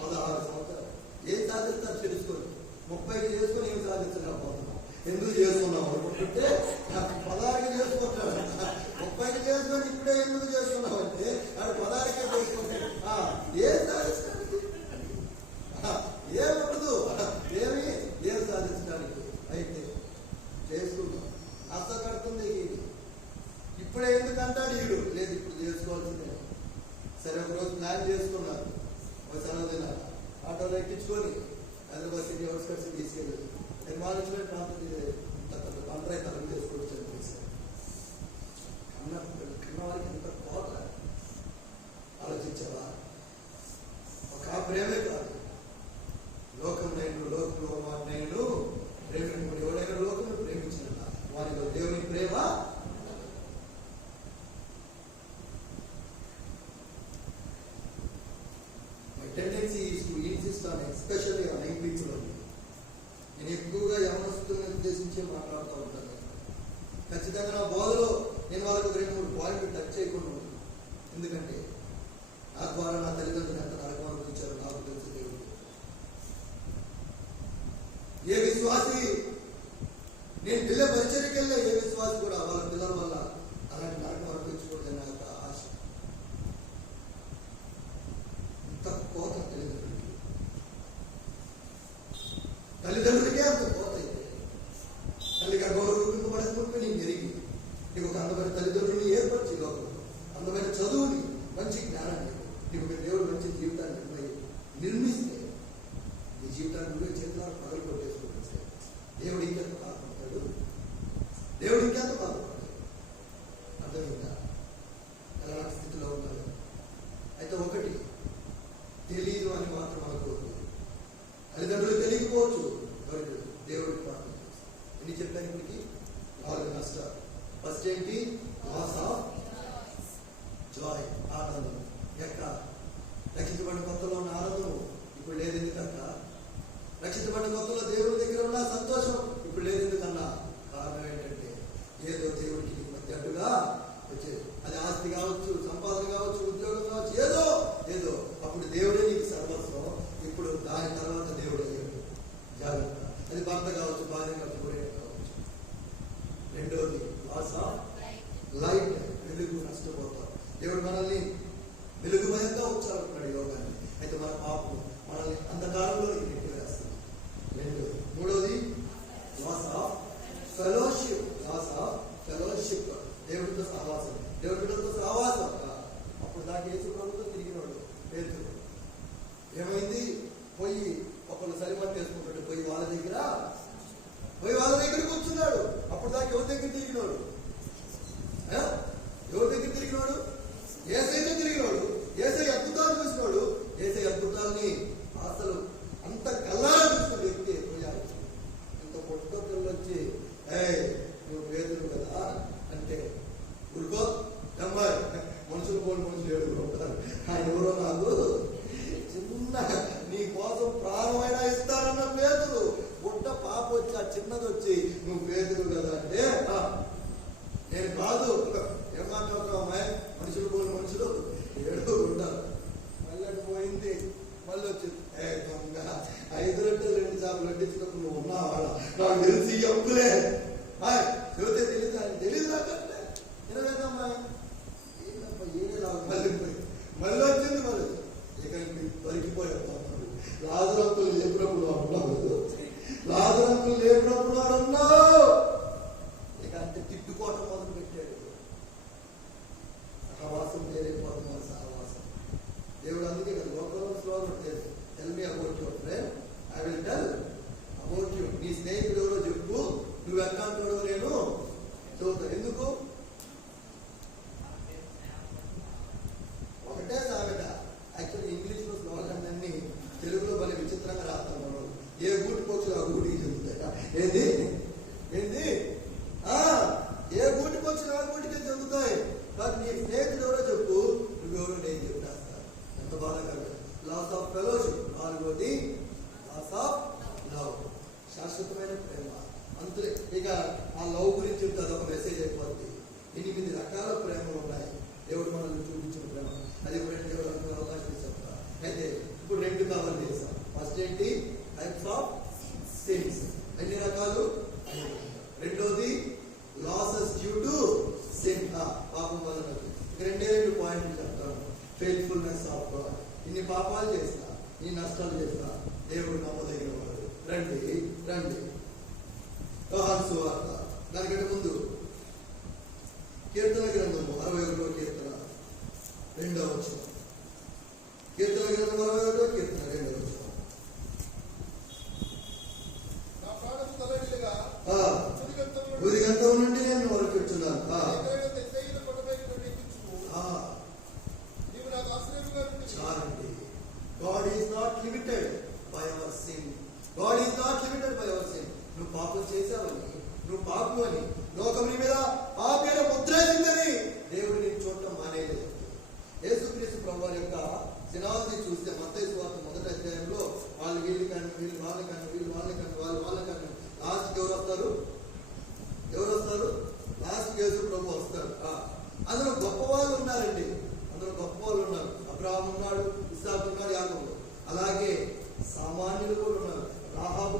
16 సంవత్సరాలు. ఏం సాధిస్తారు తెలుసుకోండి. 30కి చేసుకొని ఏం సాధించలేకపోతున్నాం. ఎందుకు చేసుకున్నాం అనుకుంటుంటే 16కి చేసుకుంటాడు. 30కి చేసుకొని ఇప్పుడే ఎందుకు చేసుకున్నావు అంటే అది 16కే చేసుకుంటాడు. ఏం సాధించడానికి ఏముండదు. ఏం సాధించడానికి అయితే చేసుకున్నాం. అసలు కడుతుంది. ఇప్పుడే ఎందుకంటాడు ఈడు. లేదు, ఇప్పుడు చేసుకోవాల్సిందే. సరే, ఒకరోజు ప్లాన్ చేసుకున్నారు. ఒక సెలవు దినాలు ఆటోలో ఎక్కించుకొని హైదరాబాద్ సిటీ అవుట్స్కట్స్ తీసుకెళ్ళి నిర్మాణించిన పంటరాయి తరం చేసుకోవచ్చు అనిపిస్తారు. కన్న వారికి ఎంత కోత ఆలోచించావా? ఒక ప్రేమే కాదు, లోకం నేను ప్రేమికుడు ఎవడైనా లోకం ప్రేమించిన వారిలో దేవుని ప్రేమ. Tendency is to insist on, especially on young people only. నేను ఎక్కువగా యవనస్తులను ఉద్దేశించి మాట్లాడుతూ ఉంటాను. ఖచ్చితంగా నా బోధలో నేను వాళ్ళకు 2-3 పాయింట్లు టచ్ చేయకుండా ఉంటాను. ఎందుకంటే నా ద్వారా నా తల్లిదండ్రులు ఎంత నరకం అనుభవించారో నాకు తెలుసు. దేవుడు ఏ విశ్వాసి, నేను పిల్ల పరిచర్యకి వెళ్ళే ఏ విశ్వాసి కూడా వాళ్ళ పిల్లల వల్ల అలాంటి నరకం అనుభవించకూడదు నా యొక్క ఆశ. కోత తల్లిదండ్రులకే అంత కోత అయితే తల్లి గర్భంలో రూపింపబడకపోతే నీకు జరిగి నీకు ఒక అందమైన తల్లిదండ్రులని ఏర్పరిచి లోకంలో అందమైన చదువుని, మంచి జ్ఞానాన్ని, నీకు దేవుడు మంచి జీవితాన్ని నిర్మిస్తే నీ జీవితాన్ని నువ్వే చేతులను పగలు కొట్టేసుకుంటే దేవుడు ఇంకెంత బాధపడతాడు. అర్థమైందా? ఎలాంటి స్థితిలో ఉన్నాడు? అయితే ఒకటి తెలియదు అని మాత్రం అనుకోవద్దు. తల్లిదండ్రులు తెలియకపోవచ్చు, దేవుడికి ప్రార్థన చేస్తాం. ఎన్ని చెప్పాను ఇప్పటికి? 4 నష్టాలు. ఫస్ట్ ఏంటి? లాస్ ఆఫ్ జాయ్, ఆనందం. ఎక్క రక్షించబడిన కొత్తలో ఉన్న ఆనందం ఇప్పుడు లేదు. ఎందుకన్నా రక్షించబడిన కొత్తలో దేవుడి దగ్గర ఉన్న సంతోషం ఇప్పుడు లేదు. ఎందుకన్నా కారణం ఏంటంటే ఏదో దేవుడికి మధ్యట్టుగా వచ్చేది. అది ఆస్తి కావచ్చు, సంపాదన కావచ్చు, ఉద్యోగం కావచ్చు, ఏదో ఏదో అప్పుడు దేవుడే నీకు సర్వస్వం. ఇప్పుడు దాని తర్వాత దేవుడు అయ్యాడు. జాగ్రత్త. అది భర్త కావచ్చు, భార్య కావచ్చు, గురైన కావచ్చు. రెండోది లాస్ ఆఫ్ లైట్, వెలుగు నష్టపోతాం. దేవుడు మనల్ని వెలుగుమయంగా ఉంచాలనుకున్నాడు యోగాన్ని. అయితే మన పాపం మనల్ని అంధకారంలో నెట్టివేస్తుంది. రెండోది. మూడోది loss of fellowship. Loss of fellowship, దేవుడితో సహవాసం. దేవుడితో సహవాసం అప్పుడు దాకా యేసు ప్రభుతో తిరిగినాడు. పేతురు ఏమైంది? పోయి ఒకళ్ళు సరిమతి చేసుకుంటాడు. పోయి వాళ్ళ దగ్గర కూర్చున్నాడు. అప్పుడు దాకా ఎవరి దగ్గర తిరిగినాడు? ఎవరి దగ్గర తిరిగినాడు? యేసయ్యతో తిరిగినాడు. యేసయ్య అద్భుతాలు చూసినాడు. యేసయ్య అద్భుతాలని అసలు అంత కల్లారా చూసిన వ్యక్తి పోయాడు. ఇంత పొట్టుతో పిల్లలు వచ్చి నువ్వు పేదలు కదా అంటే ఊరుకో అమ్మాయి, మనుషులు పోని మనుషులు ఏడుగురు ఉంటారు. ఆయన ఎవరో నాకు చిన్న నీ కోసం ప్రాణమైనా ఇస్తానన్న పేదలు పుట్ట పాప వచ్చి ఆ చిన్నది వచ్చి నువ్వు పేదలు కదా అంటే నేను కాదు. ఏమాట్లాడుతున్నావు అమ్మాయి? మనుషులు పోని మనుషులు ఏడుగురు ఉంటారు. మళ్ళీ పోయింది. మళ్ళీ వచ్చింది. దొంగ 5 రొట్టెలు 2 చేపలు వడ్డించినప్పుడు నువ్వు ఉన్నావాడ నాకు తెలిసి అప్పులే చెబితే తెలియదు. ఆయన తెలియదు నాకంటే ఏదమ్మా మళ్ళీ వచ్చింది. మరి ఇక దొరికిపోయాడు. లాజరంకులు లేపినప్పుడు అన్నావు, లాజరంకులు లేపినప్పుడు అన్నావు. ఇక అంటే తిట్టుకోవటం మొదలు పెట్టాడు. సహవాసం చేరిపోతున్నారు. సహవాసం దేవుడు అందుకే కదా లోకంలో శ్లోకం లేదు. Tell me about your friend, I will tell about you. నీ స్నేహితుడు ఎవరో చెప్పు, నువ్వు ఎట్లాంటి వాడో నేను చెబుతాను. ఎందుకు? ఒకటే సాగట. యాక్చువల్లీ ఇంగ్లీష్ లో స్లోగన్ అన్ని తెలుగులో భలే విచిత్రంగా రాస్తాను. ఏ గూటి పక్షులు ఆ గూటికి చెందుతాయా? ఏంది ఏ గూటి పక్షులు ఆ గూటికే చెందుతాయి. కానీ నీ స్నేహితుడు ఎవరో చెప్పు, నువ్వెవరో నేను చెప్పేస్తాను. ఎంత బాధాకరం. Loss of fellowship. 4వది లాస్ ఆఫ్ లవ్, శాశ్వతమైన ప్రేమ. అంతే. ఇక ఆ లవ్ గురించి చెప్తే అదొక మెసేజ్ అయిపోద్ది. 8 రకాల ప్రేమలు ఉన్నాయి. దేవుడు మనల్ని చూపించిన ప్రేమ. అది కూడా దేవుడు అనుకునే అవకాశం చెప్తా. అయితే ఇప్పుడు 2 కవర్ చేస్తాం. ఫస్ట్ ఏంటి? Types of since. ఎన్ని రకాలు? 5. రెండోది లాసెస్ డ్యూ టు సిన్, పాపం వలన. 2 పాయింట్లు చెప్తాను. Faithfulness of God. ఇన్ని పాపాలు చేస్తా, ఇన్ని నష్టాలు చేస్తా, దేవుడు నమ్మదగిన వాడు. రండి యోహాను సువార్త. దానికంటే ముందు కీర్తన గ్రంథము 61వ కీర్తన 2వ వచనం. కీర్తన గ్రంథం 61వ కీర్తన 2వ వచనం. ఉదిగంతం నుండి నేను మొరపెట్టుచున్నాను. చాలండి. God is not limited by our sin. God is not limited by our sin. నువ్వు పాపం చేసావని, నువ్వు పాపం అని లోకం నీ మీద పాపేర ముద్రేసిందని దేవుడు నేను చూడటం మానేయలేదు. యేసుక్రీస్తు ప్రభువారి యొక్క దినాలని చూస్తే మత్తయి సువార్త 1వ అధ్యాయంలో వాళ్ళు వీళ్ళు కానీ వీళ్ళు వాళ్ళ కానీ వీళ్ళు వాళ్ళ కానీ వాళ్ళు వాళ్ళ కానీ లాస్ట్కి ఎవరు వస్తారు? లాస్ట్కి యేసు ప్రభు వస్తాడు. అందులో గొప్ప వాళ్ళు ఉన్నారండి. అందులో గొప్ప వాళ్ళు ఉన్నారు. అబ్రహాము ఉన్నాడు, ఇస్సాకు ఉన్నాడు, యాకోబు. అలాగే సామాన్యులు కూడా ఉన్నారు. రాహాబు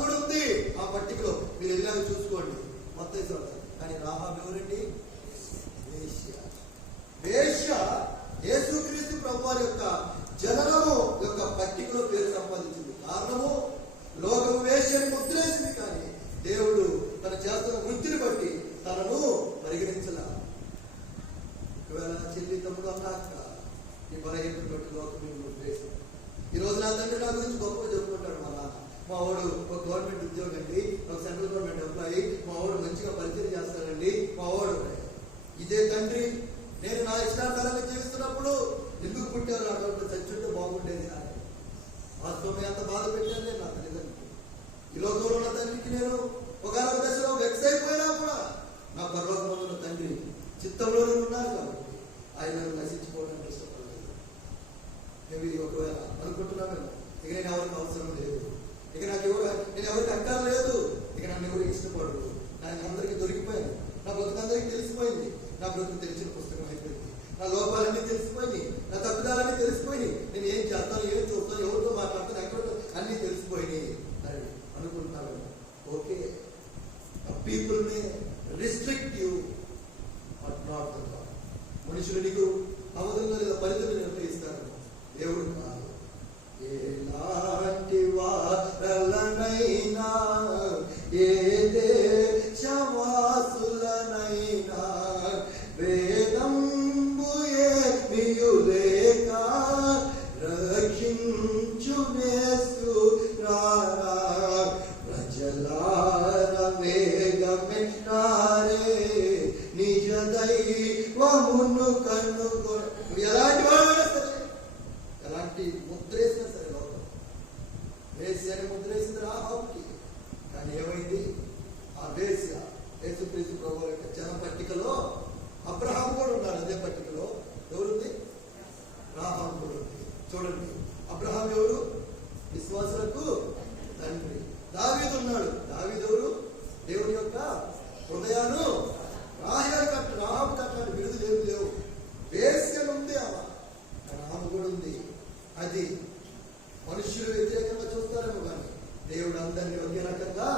కూడా ఉంది ఆ పట్టికలో. మీరు వెళ్ళాక చూసుకోండి మత్తయి సువార్త. కానీ రాహాబు ఎవరండి? వేశ్య. యేసుక్రీస్తు ప్రభువారి యొక్క జననము యొక్క పట్టికలో పేరు సంపాదించింది. కారణము లోకము వేశ్యని ముద్రేసింది. కానీ దేవుడు తన చేస్తున్న వృత్తిని బట్టి తనను పరిగణించాల. ఒకవేళ నా చెల్లి తమ్ముడు అన్నాక ఈ బలహీనతను బట్టి లోకం ముద్రేసింది. ఈ రోజు నా తండ్రి నా గురించి గొప్పగా చెప్పుకుంటాడు. మా నాన్న, మా వాడు ఒక గవర్నమెంట్ ఉద్యోగం అండి, ఒక సెంట్రల్ గవర్నమెంట్ ఎంప్లాయీ, మా వాడు మంచిగా పరిచయం చేస్తాడండి, మా వాడు. ఇదే తండ్రి నేను నా ఇష్టానుసారంగా జీవిస్తున్నప్పుడు ఎందుకు పుట్టారు నాకు వాస్తవమే అంత బాధ పెట్టానే నా తల్లిదండ్రులు. ఈ లోకంలో ఉన్న తండ్రికి నేను ఒకనొక దశలో వెక్స్ అయిపోయినా కూడా నా పరలోకంలో ఉన్న తండ్రి చిత్తంలోనే ఉన్నారు కాబట్టి ఆయన నశించుకోవడానికి ఇష్టపడలేదు. మేము ఒకవేళ అనుకుంటున్నామేమో ఇక నేను ఎవరికి అవసరం లేదు, ఇక నాకు నేను ఎవరికి అక్కర్లేదు, ఇక నన్ను ఎవరికి ఇష్టపడరు, నాకు అందరికీ దొరికిపోయాను, నా బ్రతుకందరికీ తెలిసిపోయింది, నా బ్రతుకు తెలిసిన పుస్తకం అయిపోయింది, నా లోపాలన్నీ తెలిసిపోయింది, నా తప్పిదాలన్నీ తెలిసిపోయి, నేను ఏం చేస్తాను, ఏం చూస్తాను, ఎవరితో మాట్లాడతాను, ఎక్కడ అన్నీ తెలిసిపోయినాయి అని అనుకుంటున్నాను. Okay, people may restrict you but not the God. మనుషులు నీకు అవధంలో లేదా పరిధిని నిర్ణయిస్తారు, దేవుడు కాదు. ఎలాంటి వారలనైనా ఏ దేశవాసులనైనా వేదంబు ఏమియు లేక రక్షించునేసు రారా ప్రజలార వేగమెట్టారే నిజ దైవమును కనుగొన. ఎలాంటి వాడైనా సరే, ఎలాంటి ముద్రేసినా సరే, లోకం వేశ్యాన్ని ముద్రేసింది రాహాబుకి. కానీ ఏమైంది? ఆ వేశ్య యేసుక్రీస్తు ప్రభువు యొక్క జన పట్టికలో అబ్రహాం కూడా ఉన్నాడు. అదే పట్టికలో ఎవరుంది? రాహాబు కూడా ఉంది. చూడండి, అబ్రహాం ఎవరు? విశ్వాసులకు తండ్రి. దావీదు ఉన్నాడు. దావీదు ఎవరు? దేవుని యొక్క హృదయాలు రాహాబు కట్టాడు. విడుదల ఏమి లేవు. వేశ్యలు ఉంది ఆమె కూడా ఉంది. అది మనుష్యులు వ్యతిరేకంగా చూస్తారేమో కానీ దేవుడు అందరినీ ఒకే రకంగా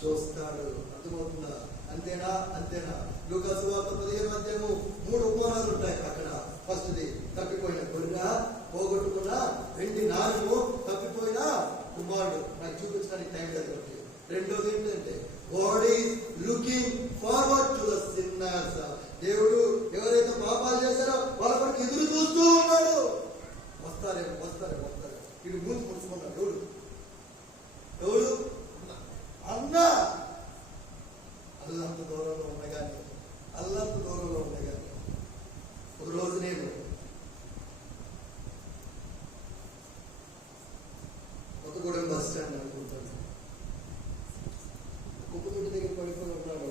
చూస్తాడు. అర్థమవుతుందా? అంతేనా? అంతేనా? లూకా సువార్త 15 3 ఉపమానాలు ఉంటాయి అక్కడ. ఫస్ట్ది తప్పిపోయిన గొర్రె, పోగొట్టుకున్న వెండి నాలుగు, తప్పిపోయిన కుమారుడు. నాకు చూపించడానికి టైం లేదు. రెండోది ఏంటంటే God is looking forward to the sinners. దేవుడు ఎవరైతే పాపాలు చేశారో వాళ్ళ కొరకు ఎదురు చూస్తూ ఉన్నాడు. వస్తారేమో. వీడు మూతి ముడుచుకున్నాడు. ఎవడు? అన్న. అల్లంత దూరంలో ఉండగానే ఒకరోజు నేను కొత్తగూడెం బస్ స్టాండ్ అనుకుంటాను, కుప్పతొట్టి దగ్గర పడిపోయి ఉన్నాడు.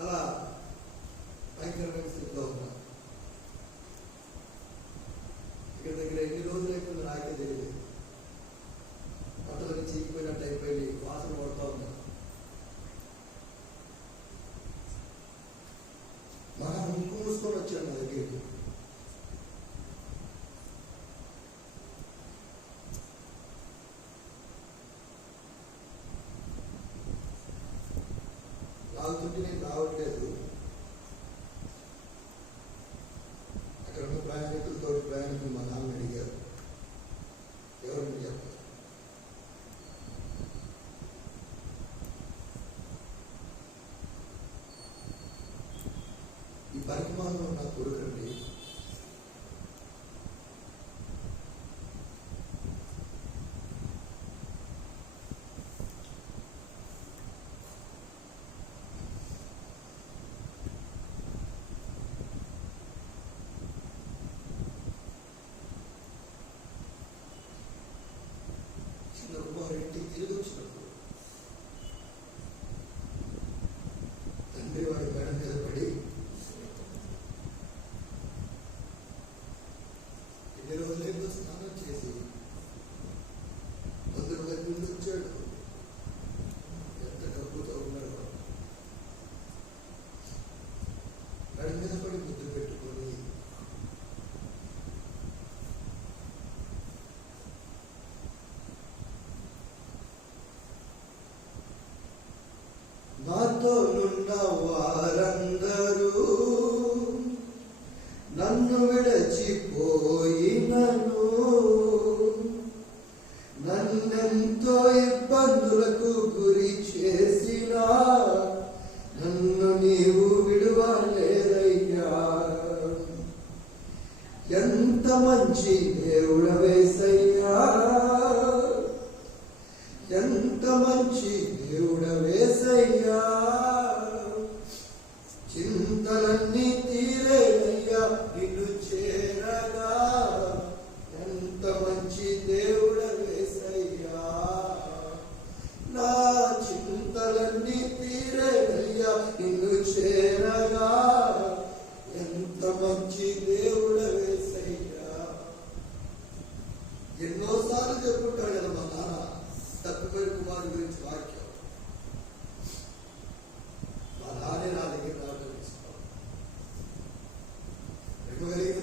అలా భయంకరమైన స్థితిలో ఉన్నా. ఇక్కడ దగ్గర ఎన్ని రోజులు అయిపోయింది నాకే తెలియదు. బట్టలకి చీకిపోయినట్టు అయిపోయి వాసన పడుతూ ఉన్నా. మన ముక్కు మూసుకొని వచ్చాను నా దగ్గరికి. లాగుతుంటే నేను రావట్లేదు. అక్కడ ఉన్న ప్రయాణికులు మా నాన్న అడిగారు, ఎవరిని చెప్పారు. ఈ పరిమాణంలో నా కొడుకండి. చిన్న కుమారుడింటికి తిరిగి వచ్చినప్పుడు తండ్రి వాడి మేడ మీద పడి ఎన్ని రోజులైందో స్నానం చేసి మందుల దగ్గర నుండి వచ్చాడు. ఎంత డబ్బుతో ఉన్నాడు. మేడ మీద పడి ముద్దు పెట్టుకొని నాతో నున్న వారందరూ నన్ను విడచిపోయినను, నన్నెంతో ఇబ్బందులకు గురి చేసినా నన్ను నీవు విడువలేదయ్యా. ఎంత మంచి దేవుడవేసయ్యా, ఎంత మంచి దేవుడవేసయ్యా. చింతలన్నీ తీరేనయ్యా నిన్ను చేరగా. ఎంత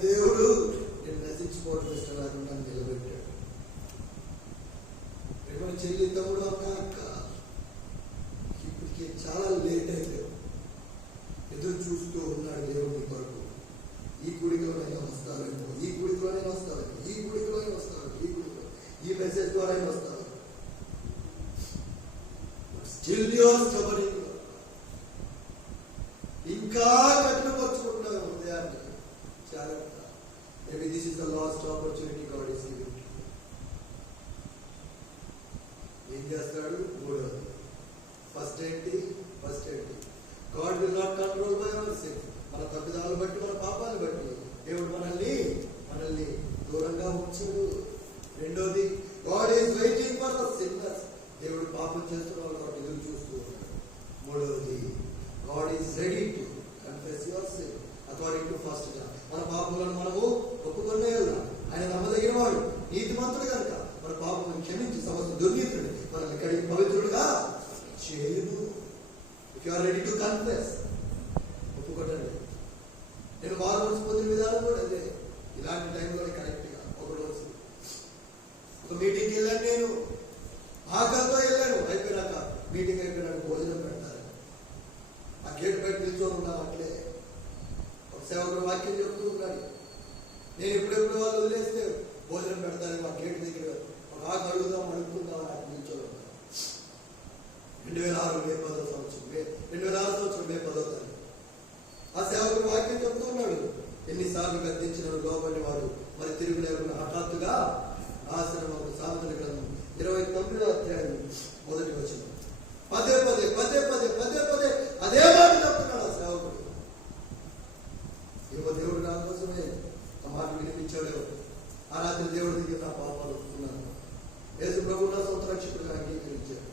దేవుడు నేను నశించుకోవడం ఇష్టం లేకుండా నిలబెట్టాడు. ప్రేమ చెల్లి తమ్ముడు అన్నాక ఇప్పటికి చాలా లేట్ అయిపోయాడు. ఎదురు చూస్తూ ఉన్నాడు దేవుడి కొరకు. ఈ గుడిలోనైనా వస్తావేమో, ఈ గుడిలోనైనా వస్తావేమో, ఈ గుడిలోనే వస్తావేమో, ఈ గుడిలో ఈ మెసేజ్ ద్వారా వస్తావు. Still your stubborn. ఇంకా కఠినపరుచుకుంటున్నావు హృదయాన్ని. జాగ్రత్త. Maybe this is the last opportunity God is giving. ఏం చేస్తాడు? మూడవది ఫస్ట్ ఏంటి? God will not control by our sins. మన తప్పిదాలను బట్టి, మన పాపాలను బట్టి దేవుడు మనల్ని దూరంగా ఉంచాడు. రెండోది, God is waiting for the sinners. దేవుడు పాపం చేస్తున్న వాళ్ళు ఎదురు చూస్తూ ఉన్నాడు. మూడవది, God is ready to confess your sin according to 1 John. మన పాపములను మనము ఒప్పుకునే ఆయన నమ్మదగిన వాడు, నీతిమంతుడు కనుక మన పాపములను క్షమించి సమస్త దుర్నీతిని మనల్ని కడిగి పవిత్రుడుగా చేయను. If you are ready to confess, ఒప్పుకోండి. నేను వారం రోజు పొందిన విధానం కూడా అదే. ఇలాంటి టైంలో కరెక్ట్గా ఒకరోజు ఒక మీటింగ్కి వెళ్ళాను. నేను ఆకలితో వెళ్ళాను. అయిపోయినాక మీటింగ్ అయిపోయినాక భోజనం పెడతారు. ఆ గేట్ బయట నిల్చొని ఉన్నాను. అట్లే ఒక సేవకుడు వాక్యం చెప్తూ ఉన్నాడు. నేను ఎప్పుడెప్పుడు వాళ్ళు వదిలేస్తే భోజనం పెడతాను. ఆ గేట్ దగ్గర ఒక ఆకు అడుగుకుందాం నాకు నిల్చొని ఉన్నాను. 2006 మే 10వ సంవత్సరం 2006 సంవత్సరం మే 10వ తారీఖు ఆ సేవకుడు వాక్యం చెప్తూ ఉన్నాడు. ఎన్నిసార్లు గద్దించిన లోబడిన వాడు మరి తిరుగు లేకుండా హఠాత్తుగా నాశనం. సామెతల గ్రంథం 29వ అధ్యాయం 1వ వచనం. పదే పదే అదే మాట చెప్తున్నాడు ఆ సేవకుడు. ఏమో దేవుడు నా కోసమే ఆ మాట వినిపించాడు. ఆ రాత్రి దేవుడి దగ్గర నా పాపాలు ఒప్పుకున్నాను. యేసు ప్రభు నా సొంత రక్షకుడిగా అంగీకరించాడు.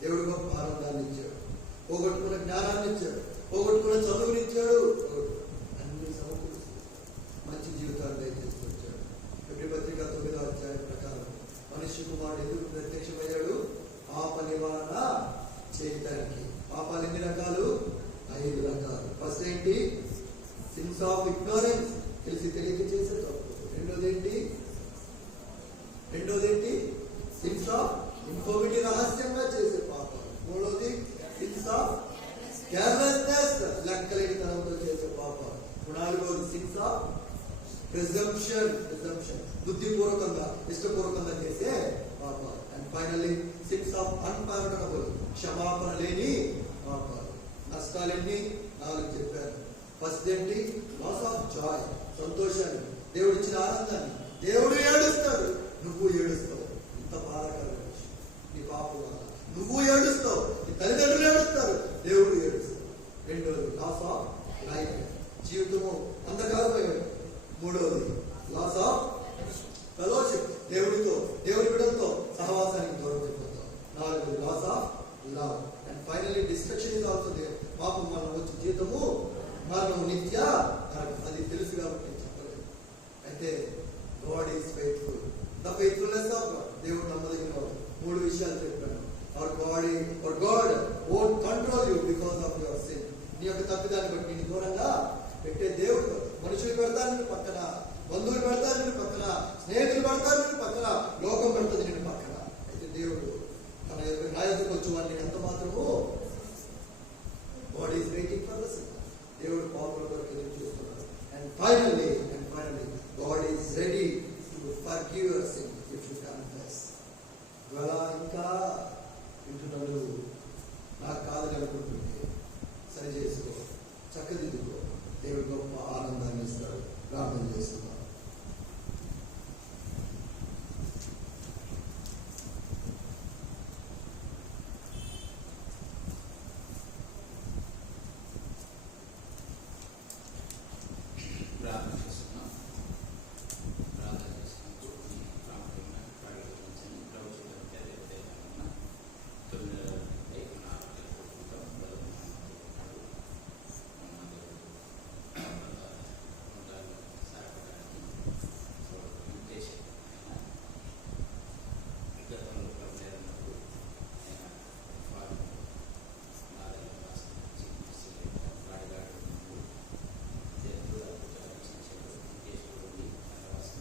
దేవుడు గొప్ప ఆనందాన్ని ఇచ్చాడు. పోగొట్టుకున్న జ్ఞానాన్ని ఇచ్చాడు. పోగొట్టుకున్న చదువునిచ్చాడు. అన్ని సమకూరుస్తూ మంచి జీవితాన్ని దయచేస్తూ వచ్చాడు. ఫిబ్రవరి పత్రిక 9వ అధ్యాయం ప్రకారం మనిషి కుమారుడు ఎందుకు ప్రత్యక్షమయ్యాడు? పాప నివారణ చేయటానికి. పాపాలు ఎన్ని రకాలు? 5 రకాలు. ఫస్ట్ ఏంటి? సిన్స్ ఆఫ్ ఇగ్నోరెన్స్, తెలిసి తెలియక చేసే తప్పు. రెండోది ఏంటి? సిన్స్ ఆఫ్ ఇన్ఫర్మిటీ, రహస్యంగా చేసే పాపాలు. మూడోది సిన్స్ ఆఫ్ కేర్లెస్నెస్, లెక్కలేనితనంతో చేసే పాపాలు. నాలుగోది సిన్స్ ఆఫ్ ప్రిజంప్షన్, బుద్ధిపూర్వకంగా ఇష్టపూర్వకంగా చేసే పాపాలు. And finally since of unpardonable, క్షమాపణ లేని పాపాలు. నష్టాలెన్ని? 4 చెప్పారు. ఫస్ట్ ఏంటి? లాస్ ఆఫ్ జాయ్, సంతోషాన్ని, దేవుడిచ్చిన ఆనందాన్ని. దేవుడు ఏడుస్తాడు, నువ్వు ఏడుస్తావు. ఇంత బాధాకరమైన విషయం. నీ పాపం వల్ల నువ్వు ఏడుస్తావు, నీ తల్లిదండ్రులు ఏడుస్తారు, దేవుడు ఏడుస్తాడు. రెండోది లాస్ ఆఫ్ లైఫ్, జీవితము అంధకారమైనది. మూడోది లాస్ ఆఫ్ ఫెలోషిప్, దేవుడి బిడ్డలతో సహవాసానికి దూరం అయిపోతాం. నాలుగోది loss of love. And finally destruction is also there. పాపం మనం వచ్చే జీవితము మనం నిత్య అది తెలుసు కాబట్టి చెప్పలేదు. అయితే God is faithful. The faithfulness of God, దేవుడు నమ్మదగిన వాడు. 3 విషయాలు చెప్పాను. For God won't control you because of your sin. నీ యొక్క తప్పిదాన్ని బట్టి నీ దూరంగా పెట్టే దేవుడు. మనుషులు పెడతారు నిన్ను పక్కన, బంధువులు పెడతారు నిన్ను పక్కన, స్నేహితులు పెడతారు నిన్ను పక్కన, లోకం పెడుతుంది నిన్ను పక్కన. అయితే దేవుడు తన యొక్క న్యాయతకు వచ్చి వాడిని ఎంత మాత్రము God is waiting for the sinner. దేవుడు పాపల కొరకు ఎదురు చూస్తున్నాడు. And finally, God is ready to forgive your sin if you confess.